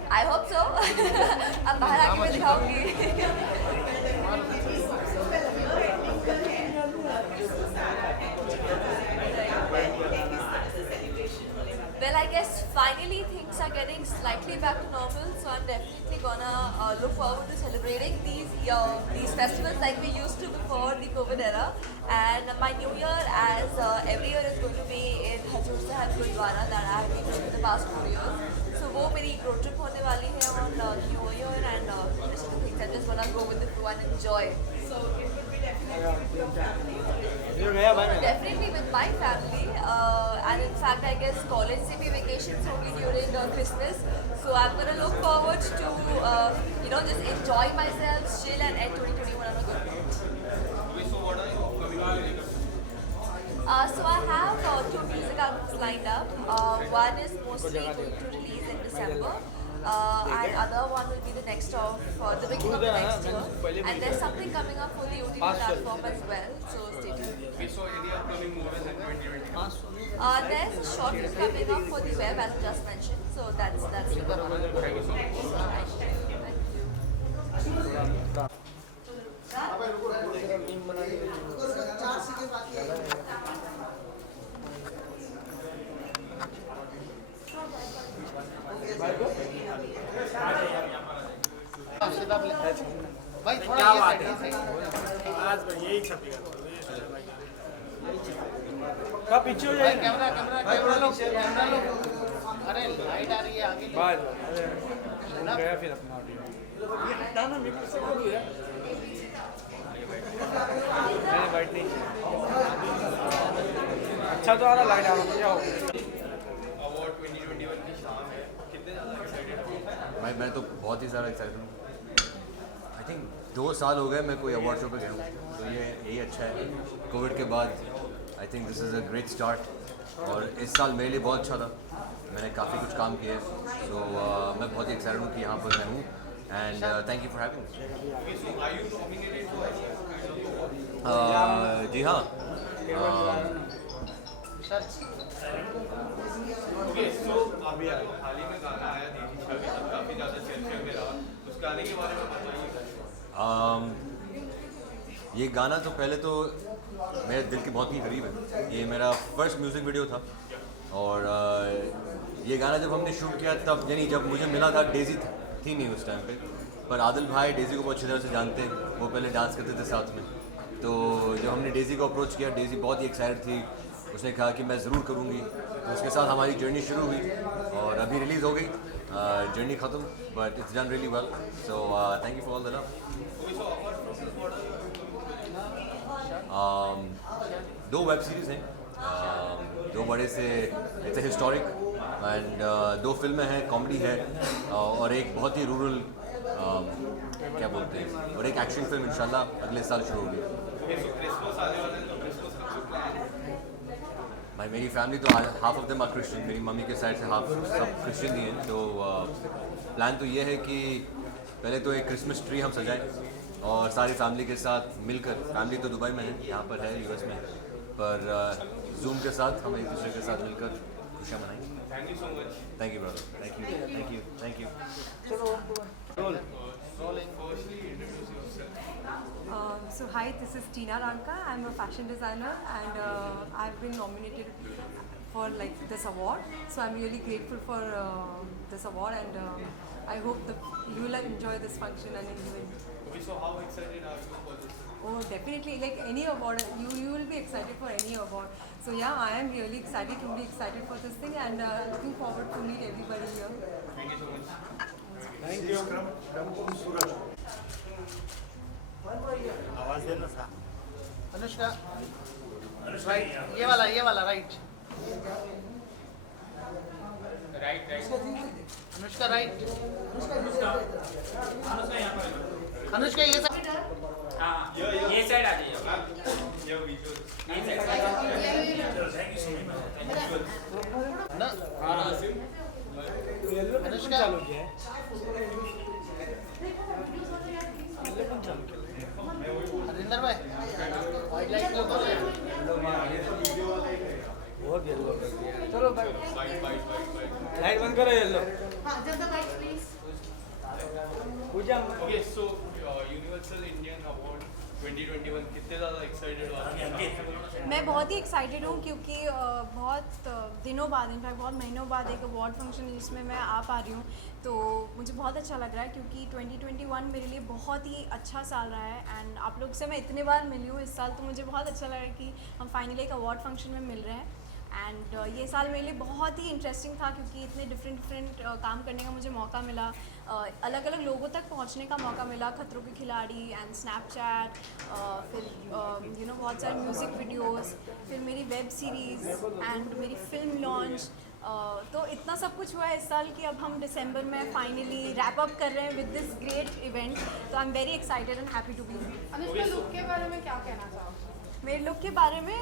I hope so. अब बाहर आके मैं दिखाऊंगी. Well, I guess finally things are getting slightly back to normal, so I'm definitely gonna look forward to celebrating these festivals like we used to before the COVID era. And my new year, as every year, is going to be in Hazur Sahib Gurdwara that I have been to in the past 4 years. So वो मेरी road trip होने वाली है on New Year, and this is the things I just wanna go with the flow and enjoy. So it would be definitely with your family. Definitely with my family, and in fact I guess college से भी vacations होंगी during Christmas, so I'm gonna look forward to just enjoy myself, chill and end 2021 on a good note. So what are you upcoming projects? So I have 2 music albums lined up. One is mostly going to release in December, and other one will be the next of the beginning of the next year. And there's something coming up for the OTT platform as well, so stay tuned. We saw any upcoming movies in 2021. There's a short film coming up for the web as I just mentioned, so that's super fun. Thank you so much. Thank you. भाई थोड़ा ये से आज यही छपेगा. कब पीछे हो जाए. कैमरा कैमरा कैमरा लो कैमरा लो. अरे लाइट आ रही है आगे. बस गया फिर अपना ये हटाना मेरे को सब हो यार. मैंने बैठ नहीं. अच्छा तो आ रहा लाइट आ रहा. क्या हो अवार्ड 2021 की शाम है, कितने ज़्यादा एक्साइटेड हो? भाई मैं तो बहुत ही ज़्यादा एक्साइटेड हूँ. आई थिंक 2 साल हो गए मैं कोई अवार्ड शो पे गया हूँ, तो ये यही अच्छा है. कोविड के बाद आई think this is a great start, और इस साल मेरे लिए बहुत अच्छा था, मैंने काफ़ी कुछ काम किया है, सो मैं बहुत ही एक्साइटेड हूँ कि यहाँ पर मैं हूँ, and thank you for having me. जी हाँ, ओके सो अभी हाल ही में गाना आया दीदी छवि, तब काफ़ी ज़्यादा चर्चा में रहा, उस गाने के बारे में बताइए। ये गाना तो पहले तो मेरे दिल के बहुत ही करीब है, ये मेरा फर्स्ट म्यूज़िक वीडियो था, और ये गाना जब हमने शूट किया तब, यानी जब मुझे मिला था डेज़ी थी नहीं उस टाइम पे, पर आदिल भाई डेज़ी को बहुत अच्छी तरह से जानते हैं, वो पहले डांस करते थे साथ में, तो जब हमने डेज़ी को अप्रोच किया, डेज़ी बहुत ही एक्साइटेड थी, उसने कहा कि मैं ज़रूर करूँगी, तो उसके साथ हमारी जर्नी शुरू हुई और अभी रिलीज़ हो गई, जर्नी ख़त्म, but it's done really well, so thank you for all the love. दो वेब सीरीज़ हैं, दो बड़े से, इट्स हिस्टोरिक, एंड दो फिल्में हैं, कॉमेडी है, और एक बहुत ही रूरल क्या बोलते हैं, और एक एक्शन फिल्म इंशाल्लाह अगले साल शुरू होगी। भाई मेरी फैमिली तो half of them are Christian, मेरी मम्मी के साइड से हाफ सब क्रिश्चियन ही हैं, तो प्लान तो ये है कि पहले तो एक क्रिसमस ट्री हम सजाएं और सारी फैमिली के साथ मिलकर, फैमिली तो दुबई में है, यहाँ पर है यूएस में, पर जूम के साथ हम एक दूसरे के साथ मिलकर खुशियाँ मनाएंगे। Thank you so much. Thank you brother, thank you, thank you, thank you. So hi, this is Tina Ranka. I'm a fashion designer, and I've been nominated for like this award. So I'm really grateful for this award, and I hope you will enjoy this function and enjoy it. Okay, so how excited are you for this? Oh, definitely. Like any award, you will be excited for any award. So yeah, I am really excited to be excited for this thing, and looking forward to meet everybody here. Thank you so much. Thank you. आवाज देना सा। अनुष्का राइट, ये वाला राइट, अनुष्का राइट, अनुष्का ये साइड, ये साइड आ जाइए मैम, ये विजुअल ना अनुष्का हरिंदर भाई वाइट लाइट को तो बहुत येलो चलो लाइट बंद करो येलो। हाँ, जब तक light please. Pooja okay so universal Indian award 2021 कितने ज़्यादा एक्साइटेड हो? मैं बहुत ही एक्साइटेड हूँ क्योंकि बहुत दिनों बाद, इनफैक्ट बहुत महीनों बाद एक अवार्ड फंक्शन जिसमें मैं आ पा रही हूँ, तो मुझे बहुत अच्छा लग रहा है क्योंकि 2021 मेरे लिए बहुत ही अच्छा साल रहा है, एंड आप लोग से मैं इतने बार मिली हूँ इस साल, तो मुझे बहुत अच्छा लग रहा है कि हम फाइनली एक अवार्ड फंक्शन में मिल रहे हैं। एंड ये साल मेरे लिए बहुत ही इंटरेस्टिंग था क्योंकि इतने डिफरेंट काम करने का मुझे मौका मिला, अलग अलग लोगों तक पहुंचने का मौका मिला, खतरों के खिलाड़ी एंड स्नैपचैट, फिर बहुत सारे म्यूज़िक वीडियोस, फिर मेरी वेब सीरीज़ एंड मेरी फिल्म लॉन्च, तो इतना सब कुछ हुआ है इस साल कि अब हम दिसंबर में फाइनली रैप अप कर रहे हैं विद दिस ग्रेट इवेंट, तो I am very excited and happy to be here. Anushka look के बारे में क्या कहना चाहोगे? मेरे लुक के बारे में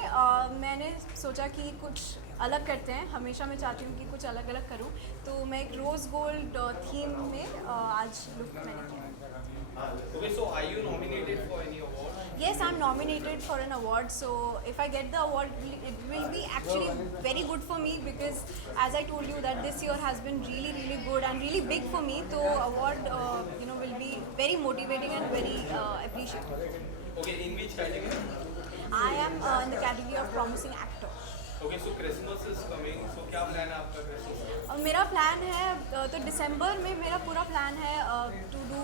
मैंने सोचा कि कुछ अलग करते हैं, हमेशा मैं चाहती हूँ कि कुछ अलग अलग करूँ, तो मैं एक रोज़ गोल्ड थीम में आज लुक मैंने किया। Okay, so are you nominated for any award? Yes, I'm nominated for an award, so if I get the award, it will be actually very good for me because as I told you that this year has been really good and really big for me, so award will be very motivating and very appreciated. Okay, in which category? I am in the category of promising actor. Okay, so Christmas is coming, so क्या plan है आपका Christmas? मेरा प्लान है तो दिसंबर में मेरा पूरा plan है to do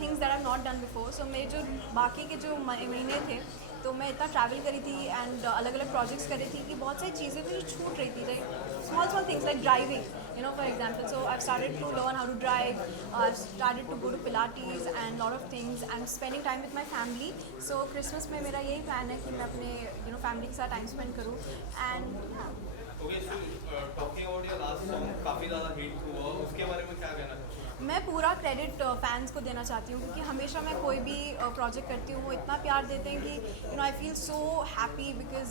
things that are not done before, so मेरे जो बाकी के जो महीने थे तो मैं इतना ट्रैवल करी थी एंड अलग अलग प्रोजेक्ट्स करी थी कि बहुत सारी चीज़ें थी जो छूट रही थी, like small things like driving, for example, so I started to learn how to drive, I started to go to pilates and lot of things and spending time with my family, so Christmas में मेरा यही प्लान है कि मैं अपने फैमिली के साथ time spend करूँ and Okay, so talking about your last song, काफ़ी ज़्यादा हिट हुआ, उसके बारे में क्या कहना चाहते मैं पूरा क्रेडिट फैंस को देना चाहती हूँ क्योंकि हमेशा मैं कोई भी प्रोजेक्ट करती हूँ वो इतना प्यार देते हैं कि I feel so happy because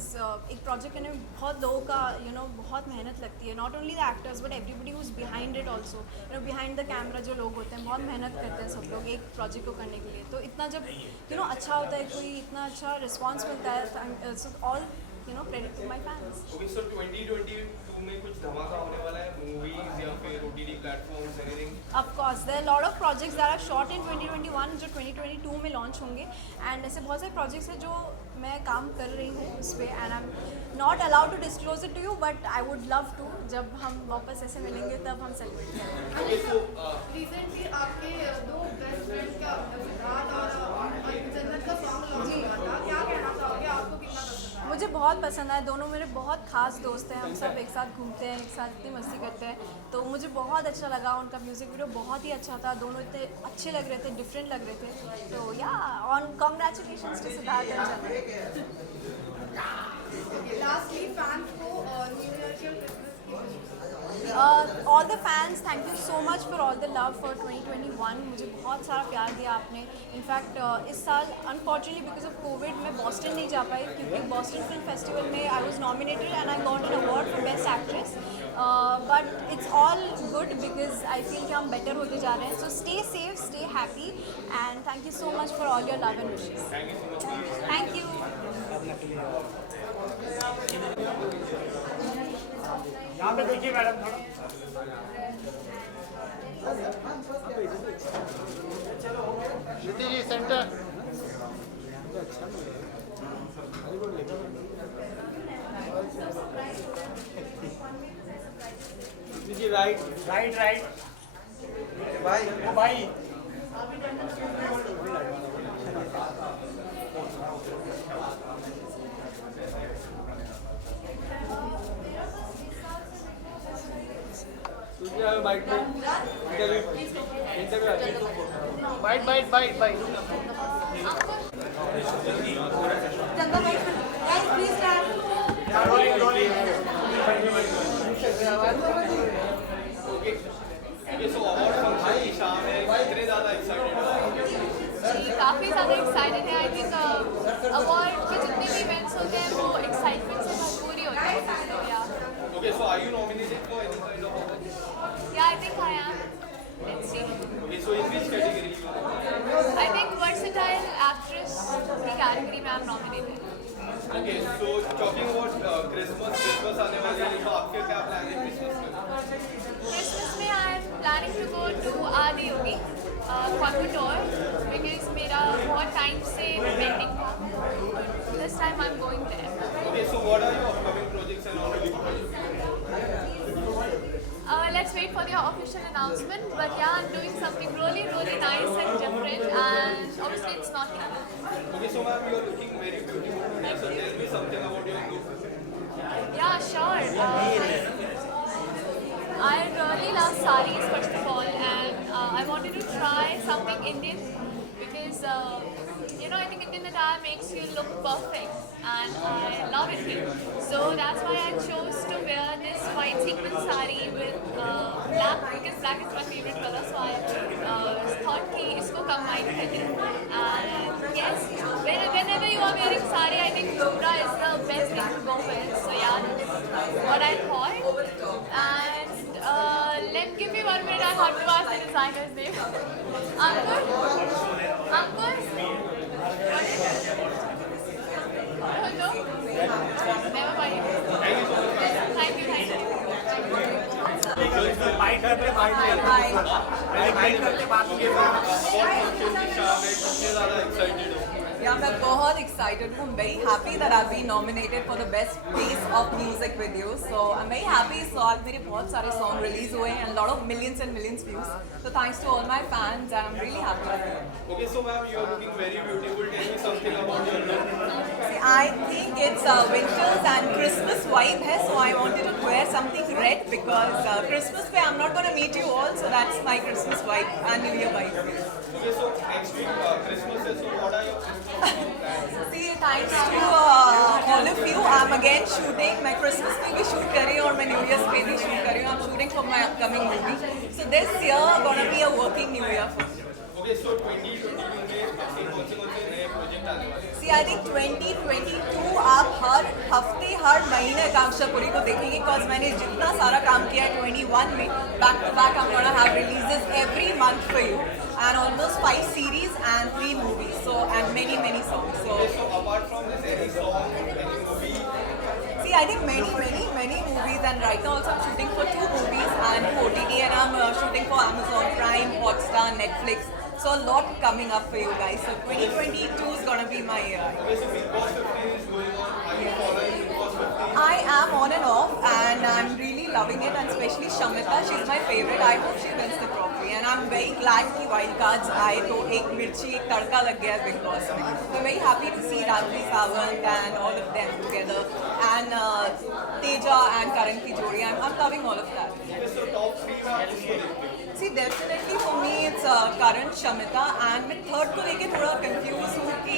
एक प्रोजेक्ट करने में बहुत लोगों का बहुत मेहनत लगती है, not only the actors but everybody who is behind it also, behind the camera जो लोग होते हैं बहुत मेहनत करते हैं सब लोग एक प्रोजेक्ट को करने के लिए। तो इतना जब अच्छा होता है, कोई इतना अच्छा रिस्पॉन्स मिलता है, so all credit to my fans. Okay, so 2022 में कुछ धमाका होने वाला है, मूवीज या फिर OTT platforms, anything? Of course, there are a lot of projects that are shot in 2021 जो 2022 में लॉन्च होंगे, एंड ऐसे बहुत सारे प्रोजेक्ट्स हैं जो मैं काम कर रही हूँ उस पर, and I am not allowed to disclose it to you but I would love to, जब हम वापस ऐसे मिलेंगे तब हम सेलिब्रेट करेंगे। ओके, सो रिसेंटली आपके दो बेस्ट फ्रेंड्स का सिद्धार्थ और जन्नत का सॉन्ग लॉन्च हुआ था, क्या कहना चाहोगे, आपको कितना पसंद आया? मुझे बहुत पसंद आया, दोनों मेरे बहुत खास दोस्त हैं, हम सब एक साथ घूमते हैं, एक साथ इतनी मस्ती करते हैं, तो मुझे बहुत अच्छा लगा। उनका म्यूज़िक वीडियो बहुत ही अच्छा था, दोनों इतने अच्छे लग रहे थे, डिफरेंट लग रहे थे, तो या on congratulations to Siddharth and Jannat. Lastly fans को न्यू ईयर के क्रिसमस की all the fans, thank you so much for all the love for 2021। मुझे बहुत सारा प्यार दिया आपने। इनफैक्ट इस साल अनफॉर्चुनेटली बिकॉज ऑफ कोविड मैं बॉस्टन नहीं जा पाई, क्योंकि बॉस्टन फिल्म फेस्टिवल में I was nominated and I got an award for best actress, but it's all good because I feel कि हम बेटर होते जा रहे हैं। So stay safe, stay happy and thank you so much for all your love and wishes. Thank you. यहाँ पे देखिए मैडम थोड़ा। श्रुति जी सेंटर। जी राइट राइट राइट भाई ओ भाई बाइट बाइट बाइट बाइट काफ़ी ज़्यादा एक्साइटेड है। आई थिंक अवार्ड के जितने भी इवेंट्स होते हैं वो एक्साइटमेंट से भरपूर ही होते हैं। Okay, so are you nominated for any kind of award? Yeah, I think I am. Let's see. Okay, so in which category you are? I think versatile actress की category में I'm nominated. Okay, so talking about Christmas आने वाली है, तो आपके क्या प्लान है Christmas में? Christmas में I am planning to go to Adi Yogi, Coimbatore, because मेरा बहुत टाइम से pending था. This time I'm going there. Okay, so what are your upcoming projects and all? Let's wait for the official announcement. But yeah, I'm doing something really, really nice and different, and obviously it's not enough. Okay, so ma'am, you are looking very beautiful. So tell me something about your look. Yeah, sure. I really love sarees first of all, and I wanted to try something Indian because I think Indian attire makes you look perfect, and I love it here. So that's why I chose to wear this white sequin saree with black, because black is my favorite color. So I thought कि इसको combine करें. And yes, whenever you are wearing saree, I think Dubra is the best thing to go with. So yeah, that's what I thought. And give me 1 minute. I have to ask the designer's name. Ankur. No? Never mind. Thank you. Byte करते byte करते बात या मैं बहुत excited हूँ, very happy that I been nominated for the best piece of music video. So I am very happy. इस साल मेरे बहुत सारे सॉन्ग रिलीज हुए हैं and lot of millions and millions views, so thanks to all my fans and I am really happy. Okay, so ma'am, you are looking very beautiful. Tell me something about your look. I think it's winters and Christmas vibe है, so I wanted to wear something red because Christmas पे I'm not gonna meet you all, so that's my Christmas vibe and New Year vibe. Okay, so next week Christmas is, so what are your Christmas plans? See, thanks to all of you, I'm again shooting. मैं Christmas पे भी shoot कर रही हूँ और मैं New Year's पे भी shoot कर रही हूँ. I'm shooting for my upcoming movie. So this year gonna be a working new year for me. Okay so 2022 में ऐसे कौन से नए प्रोजेक्ट आने वाले हैं? See, I think 2022 आप हर हफ्ते हर महीने आकांक्षा पुरी को देखेंगे बिकॉज मैंने जितना सारा काम किया है 21 में back to back I'm gonna have releases every month for you and almost 5 series and 3 movies so and many songs so apart from this any song any movie see I think many movies and right now also I'm shooting for 2 movies and OTT and I'm shooting for Amazon Prime, Hotstar, Netflix. So a lot coming up for you guys. So 2022 is gonna be my year. okay so Big Boss 15 is going on are you following Big Boss 15 I am on and off and I'm really loving it and especially Shamita, she's my favorite. I hope she wins the trophy and I'm very glad कि wild cards आए तो एक मिर्ची एक तड़का लग गया Big Boss में. We're very happy to see Rajvi Sawant and all of them together and Teja and Karan की जोड़ी. I'm loving all of that. okay so top 3 में आप किसको देखते हो See, definitely for me it's Karan, Shamita and मैं third को लेके थोड़ा confused हूँ कि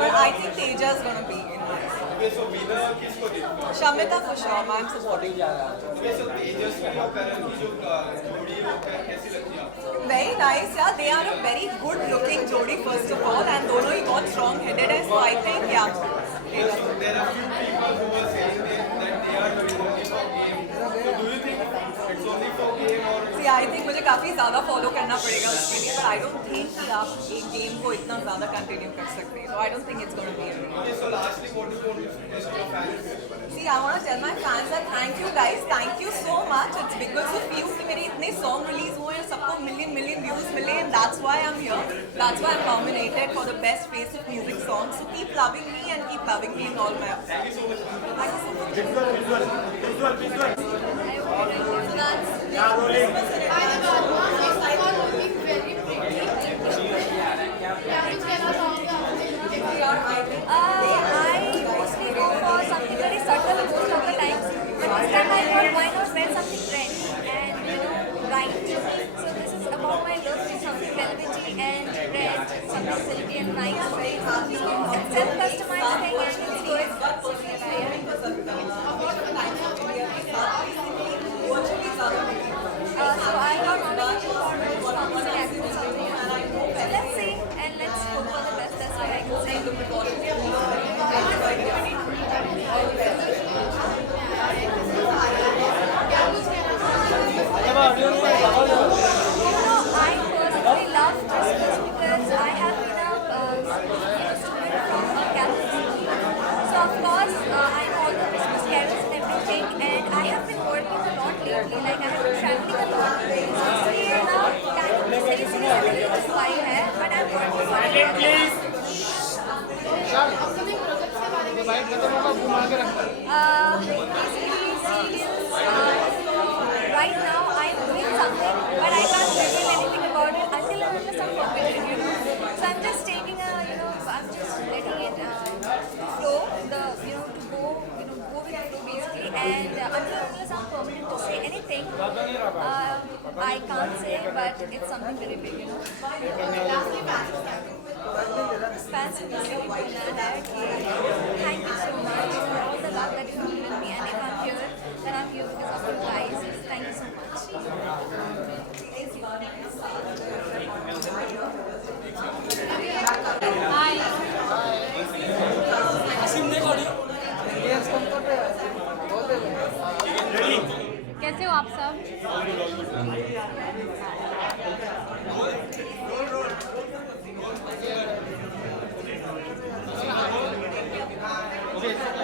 but I think Teja is gonna be in my okay so winner किसको देखते हो Shamita for sure, I'm supporting. okay so तेजस्वी और करण की जो जोड़ी है वो कैसी लगती है आपको Very nice, yeah. They are a very good looking jodi first of all and दोनों ही बहुत strong headed है so I think yeah. so there are few people who are saying that they are doing only for game so do you think it's only for game or See, I think मुझे काफी ज़्यादा follow करना पड़ेगा उसके लिए but I don't think कि आप एक game को इतना ज़्यादा continue कर सकते हैं so I don't think it's going to be a win. okay so lastly what do you want to suggest to your fans See, I want to tell my fans that thank you guys, thank you so much. It's because of you कि मेरे इतने song release हुए हैं, सबको million views मिले and that's why I'm here. That's why I'm nominated for the best face of music song. So keep loving me and keep loving me in all my efforts. thank you so much Thank you so much. So that's I mostly go for something very subtle most of the times. But this time I thought why not wear something trendy and bright. So this is about my look. It's something velvety and red, something silky and nice, very fun. So it's self-customized thing and it's good. So I got nominated for most promising actor something. So let's see and let's hope for the best. That's what I can say. I personally love Christmas because I have been a student from a Catholic school. So of course I know all the Christmas carols and everything and I have been working a lot lately. Like I have been traveling a lot. So इसलिए ना टाइम पे सही से नहीं मिल पाई है but I'm working on it. Basically serials. Right now I'm doing something, but I can't reveal anything about it until and unless I'm committed, So I'm just taking I'm just letting it flow, to go with the flow basically. And until and unless I'm permitted to say anything, I can't say, but it's something very big, Fans in this city, thank you so much for all the love that you've given me, and if I'm here, then I'm here because of you guys. Thank you so much. कैसे हो आप सब?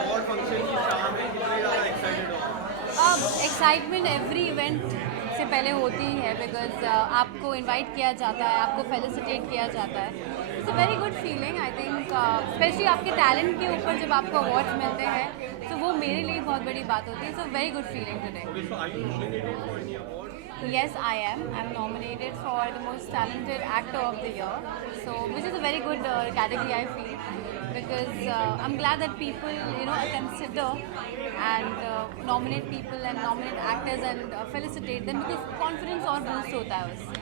Award function की शाम है कितने ज़्यादा एक्साइटेड हो एक्साइटमेंट एवरी इवेंट से पहले होती ही है बिकॉज आपको इनवाइट किया जाता है, आपको फेलिसिटेट किया जाता है. It's a very good feeling I think, specially आपके टैलेंट के ऊपर जब आपको अवार्ड्स मिलते हैं तो वो मेरे लिए बहुत बड़ी बात होती है. So very good feeling today. Yes, I am. I'm nominated for the most talented actor of the year. So, which is a very good category, I feel, because I'm glad that people, consider and nominate people and nominate actors and felicitate them because confidence और boost होता है उससे.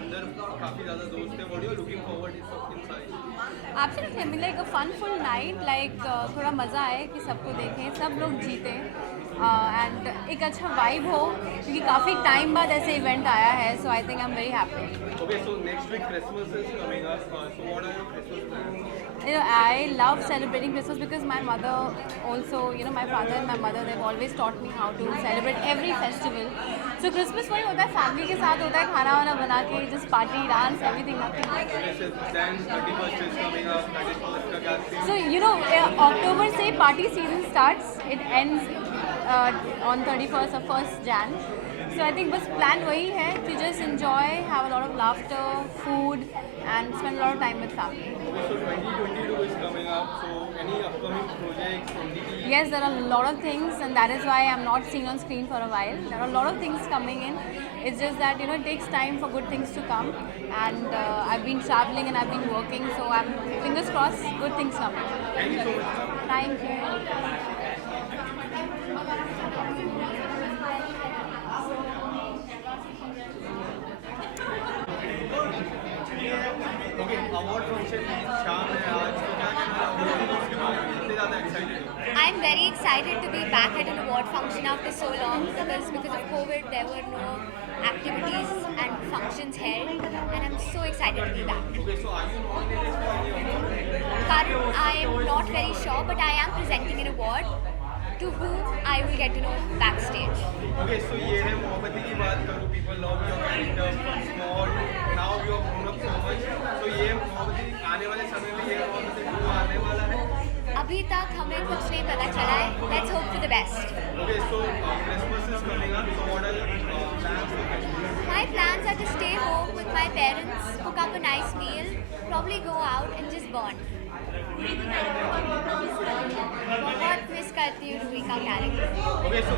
अंदर काफ़ी ज़्यादा दोस्त हैं. What are you looking forward inside? Absolutely, I mean like a fun full night, like थोड़ा मज़ा आए कि सबको देखें, सब लोग जीतें. एंड एक अच्छा वाइब हो, क्योंकि काफ़ी टाइम बाद ऐसे इवेंट आया है. So I think I am very happy. Okay, so next week Christmas is coming up. So what are your Christmas plans? I love celebrating Christmas because my mother also, my father and my mother, they've always taught me how to celebrate every festival. So Christmas वही होता है, फैमिली के साथ होता है, खाना वाना बना के, just party, dance, everything, nothing. Then 31st is coming up. 31st का क्या theme? So October से party season starts, it ends on 31st or 1st Jan. So I think बस plan वही है to just enjoy, have a lot of laughter, food, and spend a lot of time with family. Okay, so 2022 is coming up. So any upcoming projects? Yes, there are a lot of things, and that is why I'm not seen on screen for a while. There are a lot of things coming in. It's just that it takes time for good things to come, and I've been traveling and I've been working, so I'm fingers crossed, good things coming. Thank you so much. Thank you. Okay, award function की शाम है आज. तो क्या कहना चाहोगे उसके बारे में? कितने ज़्यादा excited हो? I'm very excited to be back at an award function after so long because of COVID there were no activities and functions held, and I'm so excited to be back. Okay, so are you nominated for any award? Current, I am not very sure, but I am presenting an award to whom I will get to know backstage. Okay, so ये है मोहब्बती की बात करूँ. People love your character from small. Now you have grown up so much. So ये मोहब्बती आने वाले समय में ये मोहब्बती 2 आने वाला है. अभी तक हमें कुछ नहीं पता चला है. Let's hope for the best. Okay, so Christmas is coming up. So what are your plans for Christmas? My plans are to stay home with my parents, cook up a nice meal, probably go out and just bond. बहुत मिस करती हूँ रूही का character. Okay, so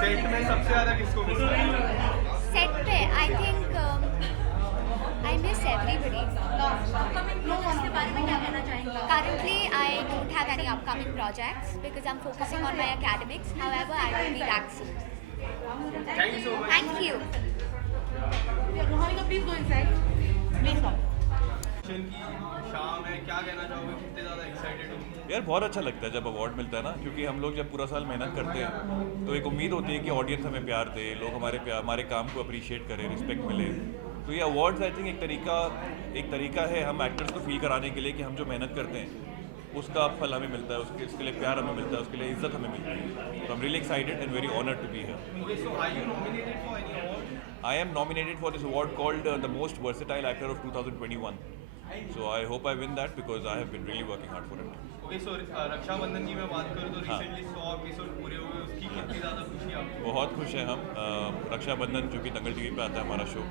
set में सबसे ज़्यादा किसको मिस करते हो? Set पे I think I miss everybody. Currently I don't have any upcoming projects because I'm focusing on my academics. However, I will be back soon. Thank you so much. Thank you. की शाम है, क्या कहना चाहोगे? कितने ज़्यादा एक्साइटेड हो? यार बहुत अच्छा लगता है जब अवार्ड मिलता है ना, क्योंकि हम लोग जब पूरा साल मेहनत करते हैं तो एक उम्मीद होती है कि ऑडियंस हमें प्यार दे, लोग हमारे काम को अप्रिशिएट करें, रिस्पेक्ट मिले. तो ये अवार्ड्स आई थिंक एक तरीका है हम एक्टर्स को फील कराने के लिए कि हम जो मेहनत करते हैं उसका फल हमें मिलता है, उसके लिए प्यार हमें मिलता है, उसके लिए इज्जत हमें मिलती है. तो I am really excited and very honoured to be here. Okay, so are you nominated for any award? I am nominated for this award called the Most Versatile Actor of 2021. So I hope I win that because I have been really working hard for it. Okay, so Rakshabandhan की मैं बात करूँ तो recently 100 एपिसोड पूरे हुए, उसकी कितनी ज़्यादा खुशी आपको? बहुत खुश हैं हम. रक्षाबंधन जो कि दंगल टीवी पे आता है हमारा शो,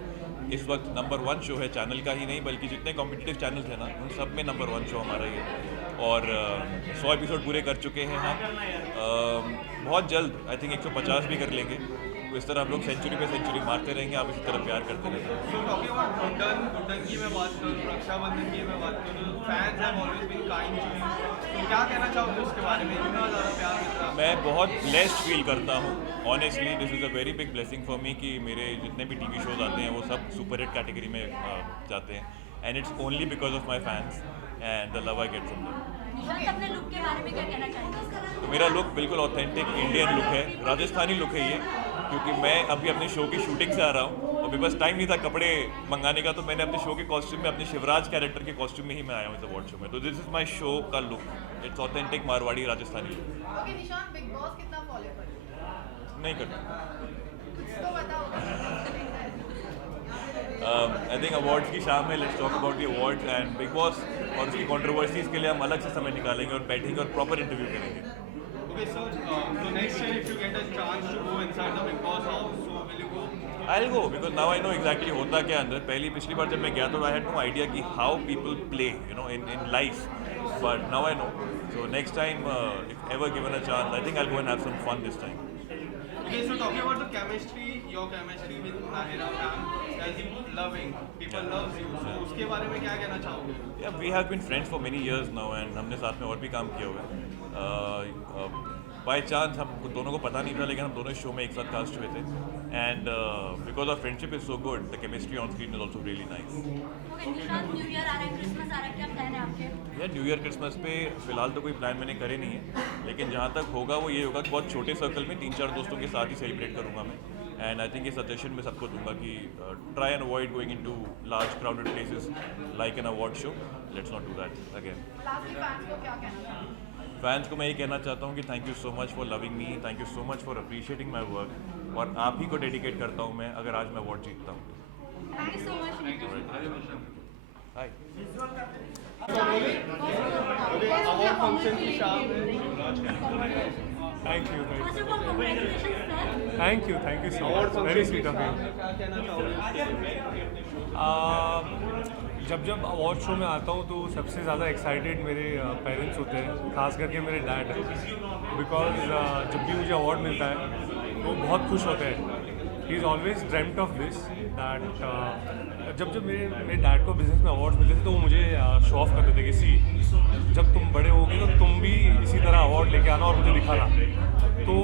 इस वक्त नंबर 1 शो है, चैनल का ही नहीं बल्कि जितने कॉम्पिटिटिव चैनल्स हैं ना उन सब में नंबर 1 शो हमारा ही है. और 100 एपिसोड पूरे कर चुके हैं हम. बहुत जल्द आई थिंक 150 भी कर लेंगे. तो इस तरह हम लोग सेंचुरी पे सेंचुरी मारते रहेंगे, आप इसी तरह प्यार करते रहेंगे. So talking about गुड्डन की मैं बात करूँ, रक्षाबंधन की मैं बात करूँ, fans have always been kind to you. तो क्या कहना चाहोगे उसके बारे में? इतना ज़्यादा प्यार मिलता है. मैं बहुत ब्लेस्ड फील करता हूँ. Honestly this is a very big blessing for me कि मेरे जितने भी टीवी शोज आते हैं वो सब सुपर हिट कैटेगरी में जाते हैं. And it's only because of my fans and the love I get from them. अपने लुक के बारे में क्या कहना चाहेंगे? तो मेरा लुक बिल्कुल ऑथेंटिक इंडियन लुक है, राजस्थानी लुक है ये, क्योंकि मैं अभी अपने शो की शूटिंग से आ रहा हूँ और मेरे पास टाइम नहीं था कपड़े मंगाने का, तो मैंने अपने शो के कॉस्ट्यूम में अपने शिवराज कैरेक्टर के कॉस्ट्यूम में ही मैं आया हूँ इस अवार्ड शो में. तो दिस इज माय शो का look. It's authentic Marwari Rajasthani look. Okay निशान, बिग बॉस कितना फॉलो करते नहीं करता. कुछ तो बताओ. आई थिंक अवार्ड्स की शाम में let's talk about the awards and big boss और उसकी कंट्रोवर्सीज के लिए हम अलग से समय निकालेंगे और बैठेंगे और प्रॉपर इंटरव्यू करेंगे. Okay, so next year if you get a chance to go inside the Big Boss house, so will you go? I'll go because now I know exactly होता क्या अंदर. पिछली बार जब मैं गया तो I had no idea कि how people play, in life. But now I know. So next time, if ever given a chance, I think I'll go and have some fun this time. Okay, so talking about the chemistry, your chemistry with Nahira ma'am, as you loving, people loves you. So उसके बारे में क्या कहना चाहोगे? Yeah, we have been friends for many years now and हमने साथ में और भी काम किया हुआ है. बाई चांस हम दोनों को पता नहीं था, लेकिन हम दोनों शो में एक साथ कास्ट हुए थे, and because of friendship is so good, the chemistry on screen is also really nice. New year आ रहा है, क्रिसमस आ रहा है, क्या प्लान है आपके? यार न्यू ईयर क्रिसमस पे फ़िलहाल तो कोई प्लान मैंने करे नहीं है, लेकिन जहाँ तक होगा वो ये होगा कि बहुत छोटे सर्कल में 3-4 दोस्तों के साथ ही सेलिब्रेट करूँगा मैं। एंड आई थिंक ये सजेशन मैं सबको दूंगा कि try and avoid going into large crowded places like an award show. Let's not do that again. Fans को मैं ये कहना चाहता हूँ कि thank you so much for loving me, thank you so much for appreciating my work, और आप ही को डेडिकेट करता हूँ मैं अगर आज मैं अवार्ड जीतता हूँ। Thank you so much. Hi. Award function की शाम Thank you. First of all, congratulations, sir. Thank you so much. Very sweet of you. क्या कहना चाहोगे? जब अवार्ड शो में आता हूँ तो सबसे ज़्यादा एक्साइटेड मेरे पेरेंट्स होते हैं, खास करके मेरे डैड, बिकॉज जब भी मुझे अवार्ड मिलता है वो बहुत खुश होते हैं। He is always dreamed of this that जब मेरे डैड को बिजनेस में अवार्ड्स मिलते थे तो वो मुझे शो ऑफ करते थे कि सी जब तुम बड़े होगे तो तुम भी इसी तरह अवार्ड लेके आना और मुझे दिखाना। तो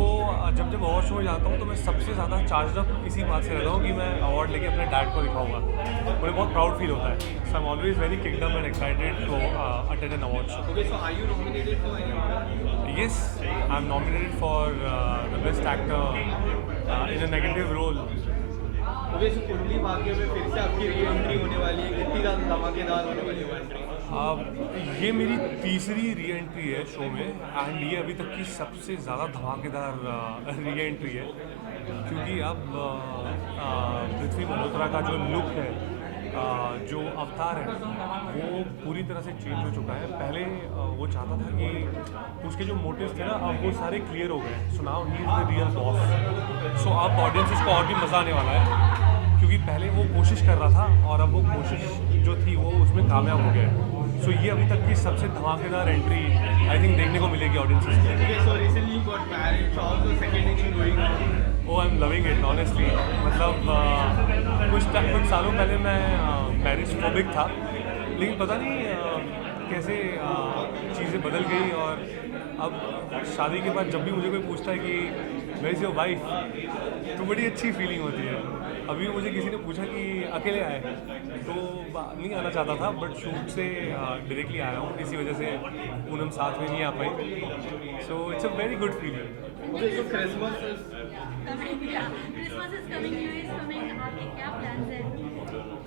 जब अवार्ड शो में जाता हूँ तो मैं सबसे ज़्यादा चार्ज अप इसी बात से रहता हूँ कि मैं अवार्ड लेके अपने डैड को दिखाऊंगा। मुझे बहुत प्राउड फील होता है। So I am always very kingdom and excited to attend an award show. Okay, so are you nominated for any award? Yes, I am nominated for the best actor in a negative role. Okay, so Kundali भाग्य में फिर से आपकी re entry होने वाली है, कितनी ज़्यादा धमाकेदार होने वाली है एंट्री? ये मेरी तीसरी री एंट्री है शो में, एंड ये अभी तक की सबसे ज़्यादा धमाकेदार री एंट्री है, क्योंकि अब पृथ्वी मल्होत्रा का जो लुक है, जो अवतार है, वो पूरी तरह से चेंज हो चुका है। पहले वो चाहता था कि उसके जो मोटिव्स थे ना, अब वो सारे क्लियर हो गए। So now he is the real boss. So अब ऑडियंसेस को और भी मज़ा आने वाला है, क्योंकि पहले वो कोशिश कर रहा था और अब वो कोशिश जो थी वो उसमें कामयाब हो गया है। सो ये अभी तक की सबसे धमाकेदार एंट्री आई थिंक देखने को मिलेगी ऑडियंसेस को। Okay, so recently you got married, so how's the second inning going on? Oh, I'm loving it, honestly. मतलब कुछ सालों पहले मैं मैरिज फोबिक था, लेकिन पता नहीं कैसे चीज़ें बदल गई, और अब शादी के बाद जब भी मुझे कोई पूछता है कि वेयर इज़ योर वाइफ, तो बड़ी अच्छी फीलिंग होती है। अभी मुझे किसी ने पूछा कि अकेले आए, तो नहीं आना चाहता था, बट शूट से डायरेक्टली आया हूँ, इसी वजह से पूनम साथ में नहीं आ पाई। So it's a very good feeling. Okay, so Christmas is Christmas is coming, New Year is coming. आपके क्या plans हैं?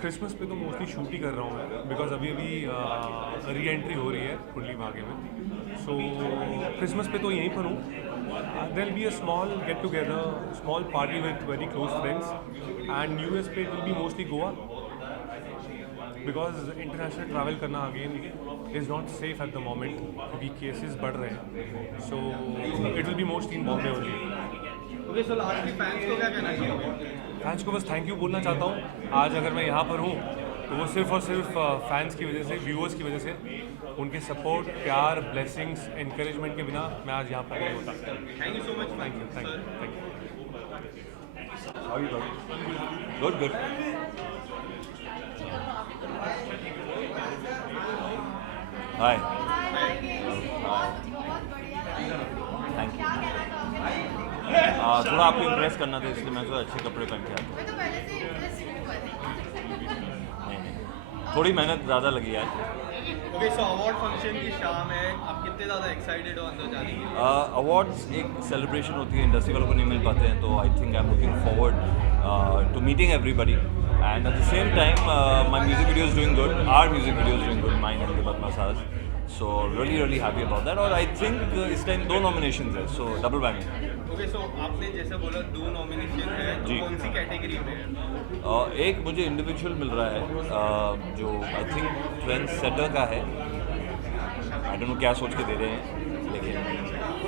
क्रिसमस पे तो मोस्टली शूट ही कर रहा हूँ मैं, बिकॉज अभी री एंट्री हो रही है कुंडली भाग्य में। सो क्रिसमस पे तो यहीं पर हूँ। There will be a small get together, small party with very close friends, and New Year's पे will be mostly Goa, because international travel करना again is not safe at the moment, क्योंकि केसेस बढ़ रहे हैं। So it will be mostly in Bombay only. Okay, so lastly fans को क्या कहना चाहोगे? फैंस को बस थैंक यू बोलना चाहता हूँ। आज अगर मैं यहाँ पर हूँ तो वो सिर्फ और सिर्फ फैंस की वजह से, व्यूअर्स की वजह से, उनके सपोर्ट, प्यार, ब्लेसिंग्स, इंकरेजमेंट के बिना मैं आज यहाँ पर नहीं होता। Thank you so much. Thank you, thank you, thank you. How are you, brother? Good, good. Hi. Thank you. थोड़ा आपको इम्प्रेस करना था, इसलिए मैं तो अच्छे कपड़े पहन के आता हूँ। नहीं, थोड़ी मेहनत ज़्यादा लगी आज। Okay, so award function की शाम है, आप कितने ज़्यादा एक्साइटेड हो अंदर जाने के लिए? अवार्ड्स एक सेलिब्रेशन होती है, इंडस्ट्री वालों को नहीं मिल पाते हैं, तो I think I am looking forward to meeting everybody, and at the same time my music video is doing good, our music video is doing good, mine and give up massage, so really happy about that. और I think इस time 2 nominations है, so double whammy. Okay, so आपने जैसे बोला 2 नॉमिनेशन है, तो जी। कौन सी कैटेगरी में है? एक मुझे इंडिविजुअल मिल रहा है जो आई थिंक ट्रेंड सेटर का है, आई डोंट नो क्या सोच के दे रहे हैं, लेकिन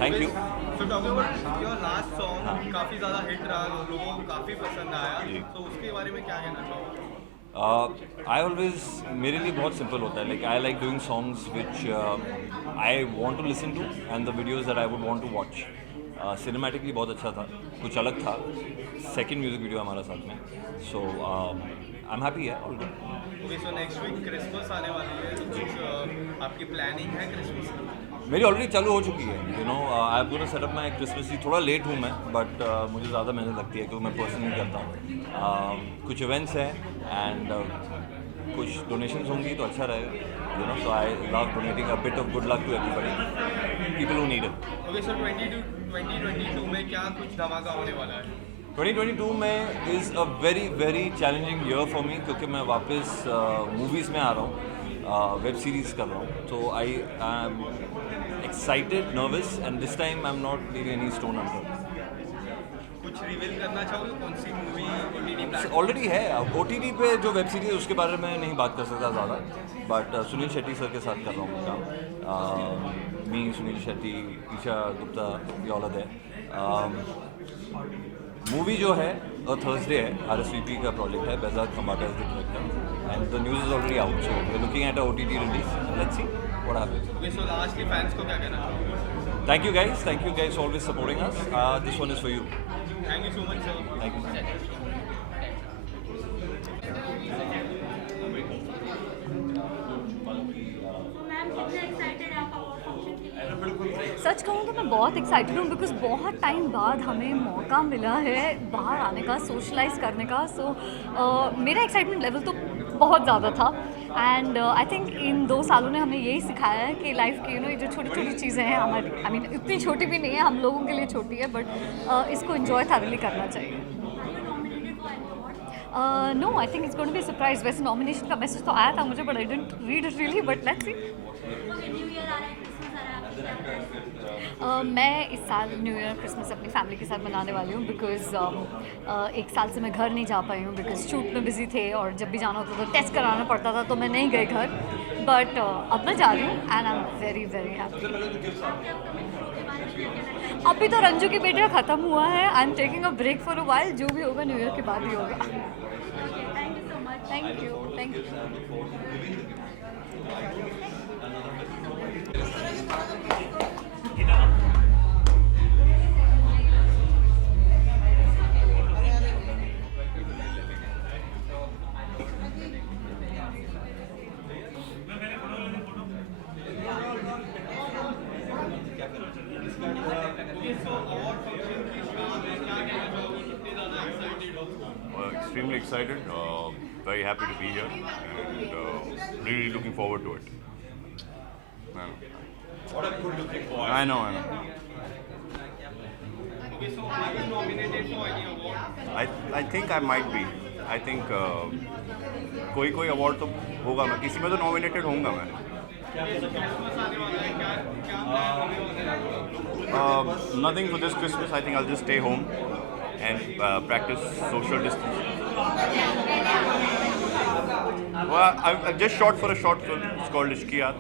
thank you. So talk about your last song, काफ़ी ज़्यादा हिट रहा, लोगों को काफ़ी पसंद आया, तो उसके बारे में क्या कहना चाहोगे? आई ऑलवेज, मेरे लिए बहुत सिंपल होता है, like I like doing songs which I want to listen to and the videos that I would want to watch. Cinematically बहुत अच्छा था, कुछ अलग था, सेकंड म्यूज़िक वीडियो हमारा साथ में, सो आई एम हैप्पी है, all good. Okay, so next week Christmas आने वाली है, तो कुछ आपकी प्लानिंग है क्रिसमस? मेरी ऑलरेडी चालू हो चुकी है, you know I am gonna set up my Christmas tree. थोड़ा लेट हूँ मैं, बट मुझे ज़्यादा मेहनत लगती है क्योंकि मैं पर्सनली करता हूँ। कुछ इवेंट्स हैं एंड कुछ डोनेशंस होंगी तो अच्छा रहेगा, you know, so I love donating a bit of good luck to everybody, people who need it. Okay, so 2022 में क्या कुछ धमाका होने वाला है? 2022 में is a very very challenging year for me, क्योंकि मैं वापस मूवीज़ में आ रहा हूँ, वेब सीरीज़ कर रहा हूँ, तो I am excited, nervous, and this time I am not leaving any stone unturned. कुछ रिवील करना चाहोगे, कौन सी मूवी OTT प्लेटफॉर्म? ऑलरेडी है OTT पे जो वेब सीरीज़, उसके बारे में नहीं बात कर सकता ज़्यादा, बट सुनील शेट्टी सर के साथ कर रहा हूँ काम, मी, सुनील शेट्टी, ईशा गुप्ता, ये औलद है। मूवी जो है थर्सडे है, RSVP का प्रोजेक्ट है, Behzad Khambata is the director, and the news is already out, so we are looking at a OTT release, let's see what happens. Okay, so lastly fans को क्या कहना चाहोगे? Thank you guys always supporting us, this one is for you. Thank you so much sir. Thank you. सच कहूँ तो मैं बहुत excited हूँ बिकॉज बहुत टाइम बाद हमें मौका मिला है बाहर आने का, सोशलाइज करने का, सो मेरा एक्साइटमेंट लेवल तो बहुत ज़्यादा था, एंड आई थिंक इन 2 सालों ने हमें यही सिखाया है कि लाइफ की, यू नो, ये जो छोटी छोटी चीज़ें हैं हमारी, आई मीन इतनी छोटी भी नहीं है, हम लोगों के लिए छोटी है, बट इसको इन्जॉय थॉरली करना चाहिए। No, I think it's going to be surprise. वैसे नॉमिनेशन का मैसेज तो आया था मुझे, but I didn't read it really, but let's see. मैं इस साल न्यू ईयर क्रिसमस अपनी फैमिली के साथ मनाने वाली हूँ, बिकॉज 1 साल से मैं घर नहीं जा पाई हूँ बिकॉज शूट में बिजी थे, और जब भी जाना होता था टेस्ट कराना पड़ता था, तो मैं नहीं गई घर, बट अब मैं जा रही हूँ and I am very very happy. अभी तो रंजू की बेटियाँ ख़त्म हुआ है, I am taking a break for a while, जो भी होगा न्यू ईयर के बाद ही होगा। Thank you so much. Thank you. Extremely excited, very happy to be here, and really looking forward to it. I know. Okay, so are you nominated for any award? I think I might be. I think कोई award तो होगा, मैं किसी में तो nominated होऊंगा मैं। Nothing for this Christmas. I think I'll just stay home and practice social distance. Well, I've just shot for a short film. It's called Ishqiyat.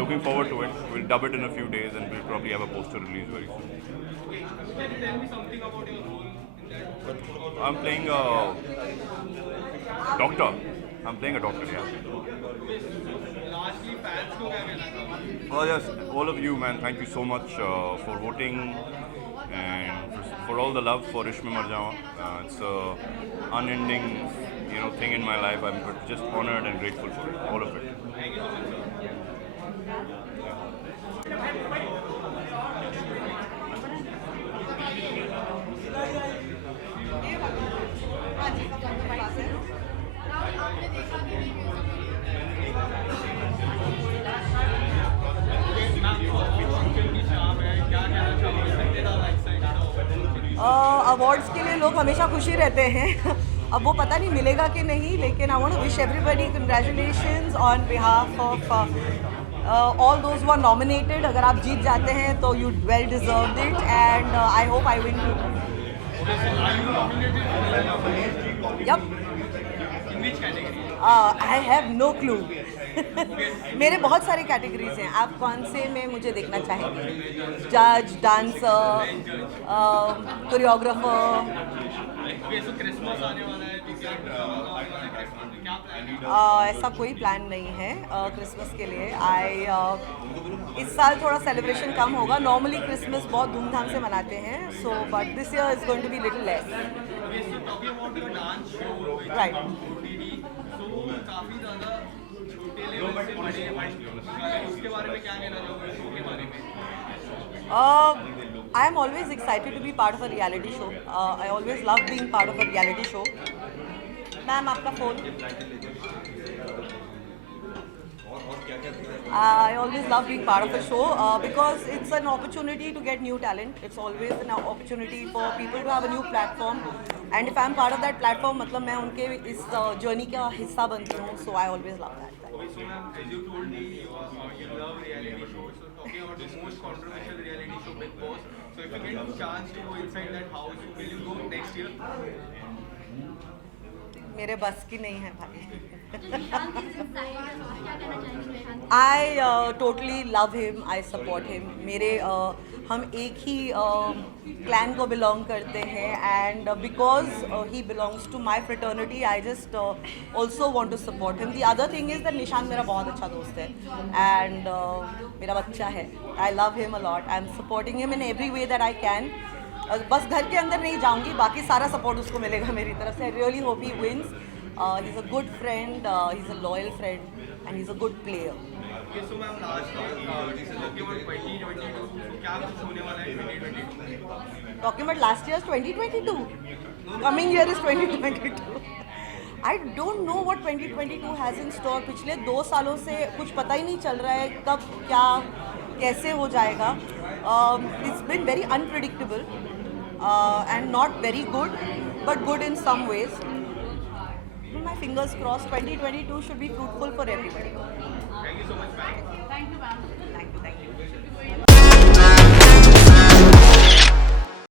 Looking forward to it. We'll dub it in a few days, and we'll probably have a poster release very soon. Can you tell me something about your role in that? I'm playing a doctor. Yeah. Lastly, fans को क्या कहना चाहोगे? Well, yes, all of you, man. Thank you so much for voting and for all the love for Ishme Marjawa. It's a unending, thing in my life. I'm just honored and grateful for it, all of it. Thank you so much. Awards के लिए लोग हमेशा खुशी रहते हैं अब वो पता नहीं मिलेगा कि नहीं, लेकिन I want to wish everybody congratulations on behalf of all those who are nominated. अगर आप जीत जाते हैं तो you well deserved it, and I hope I win too. Yup, I have no clue. मेरे बहुत सारे कैटेगरीज हैं, आप कौन से में मुझे देखना चाहेंगे? जज, dancer, choreographer, okay so Christmas आने वाला है तो क्या आने वाला है क्रिसमस में, क्या प्लान है? ऐसा कोई प्लान नहीं है क्रिसमस के लिए। इस साल थोड़ा सेलिब्रेशन कम होगा। नॉर्मली क्रिसमस बहुत धूमधाम से मनाते हैं, so but this year is going to be little less. Okay so talking about your dance show Right. OTT, सो काफ़ी ज़्यादा छोटे लेवल से बड़े इवेंट, उसके बारे में क्या कहना चाहोगे शो के बारे में? I am always excited to be part of a reality show. I always love being part of a reality show. Ma'am आपका phone. I always love being part of a show because it's an opportunity to get new talent. It's always an opportunity for people to have a new platform. And if I'm part of that platform, मतलब मैं उनके इस journey का हिस्सा बनती हूँ. So I always love that. Okay, so ma'am, as you told me, you love reality shows. So talking about the most controversial reality show, Big Boss. So if you get a chance to go inside that house, will you go next year? मेरे बस की नहीं है भाई। Nishant is inside, क्या कहना चाहेंगे Nishant? I totally love him. I support him. मेरे हम एक ही क्लैन को बिलोंग करते हैं and because he belongs to my fraternity, I just also want to support him. The other thing is that Nishant मेरा बहुत अच्छा दोस्त है and मेरा बच्चा है. I love him a lot. I'm supporting him in every way that I can. बस घर के अंदर नहीं जाऊंगी, बाकी सारा सपोर्ट उसको मिलेगा मेरी तरफ से. I really hope he wins. He's a good friend, he's a loyal friend, and he's a good player. Okay, so ma'am, last talking about 2022, क्या कुछ होने वाला है 2022? Talking about last year's 2022. Coming year is 2022. I don't know what 2022 has in store. पिछले 2 सालों से कुछ पता ही नहीं चल रहा है कब क्या कैसे हो जाएगा. It's been very unpredictable and not very good, but good in some ways. My fingers crossed. 2022 should be fruitful for everybody.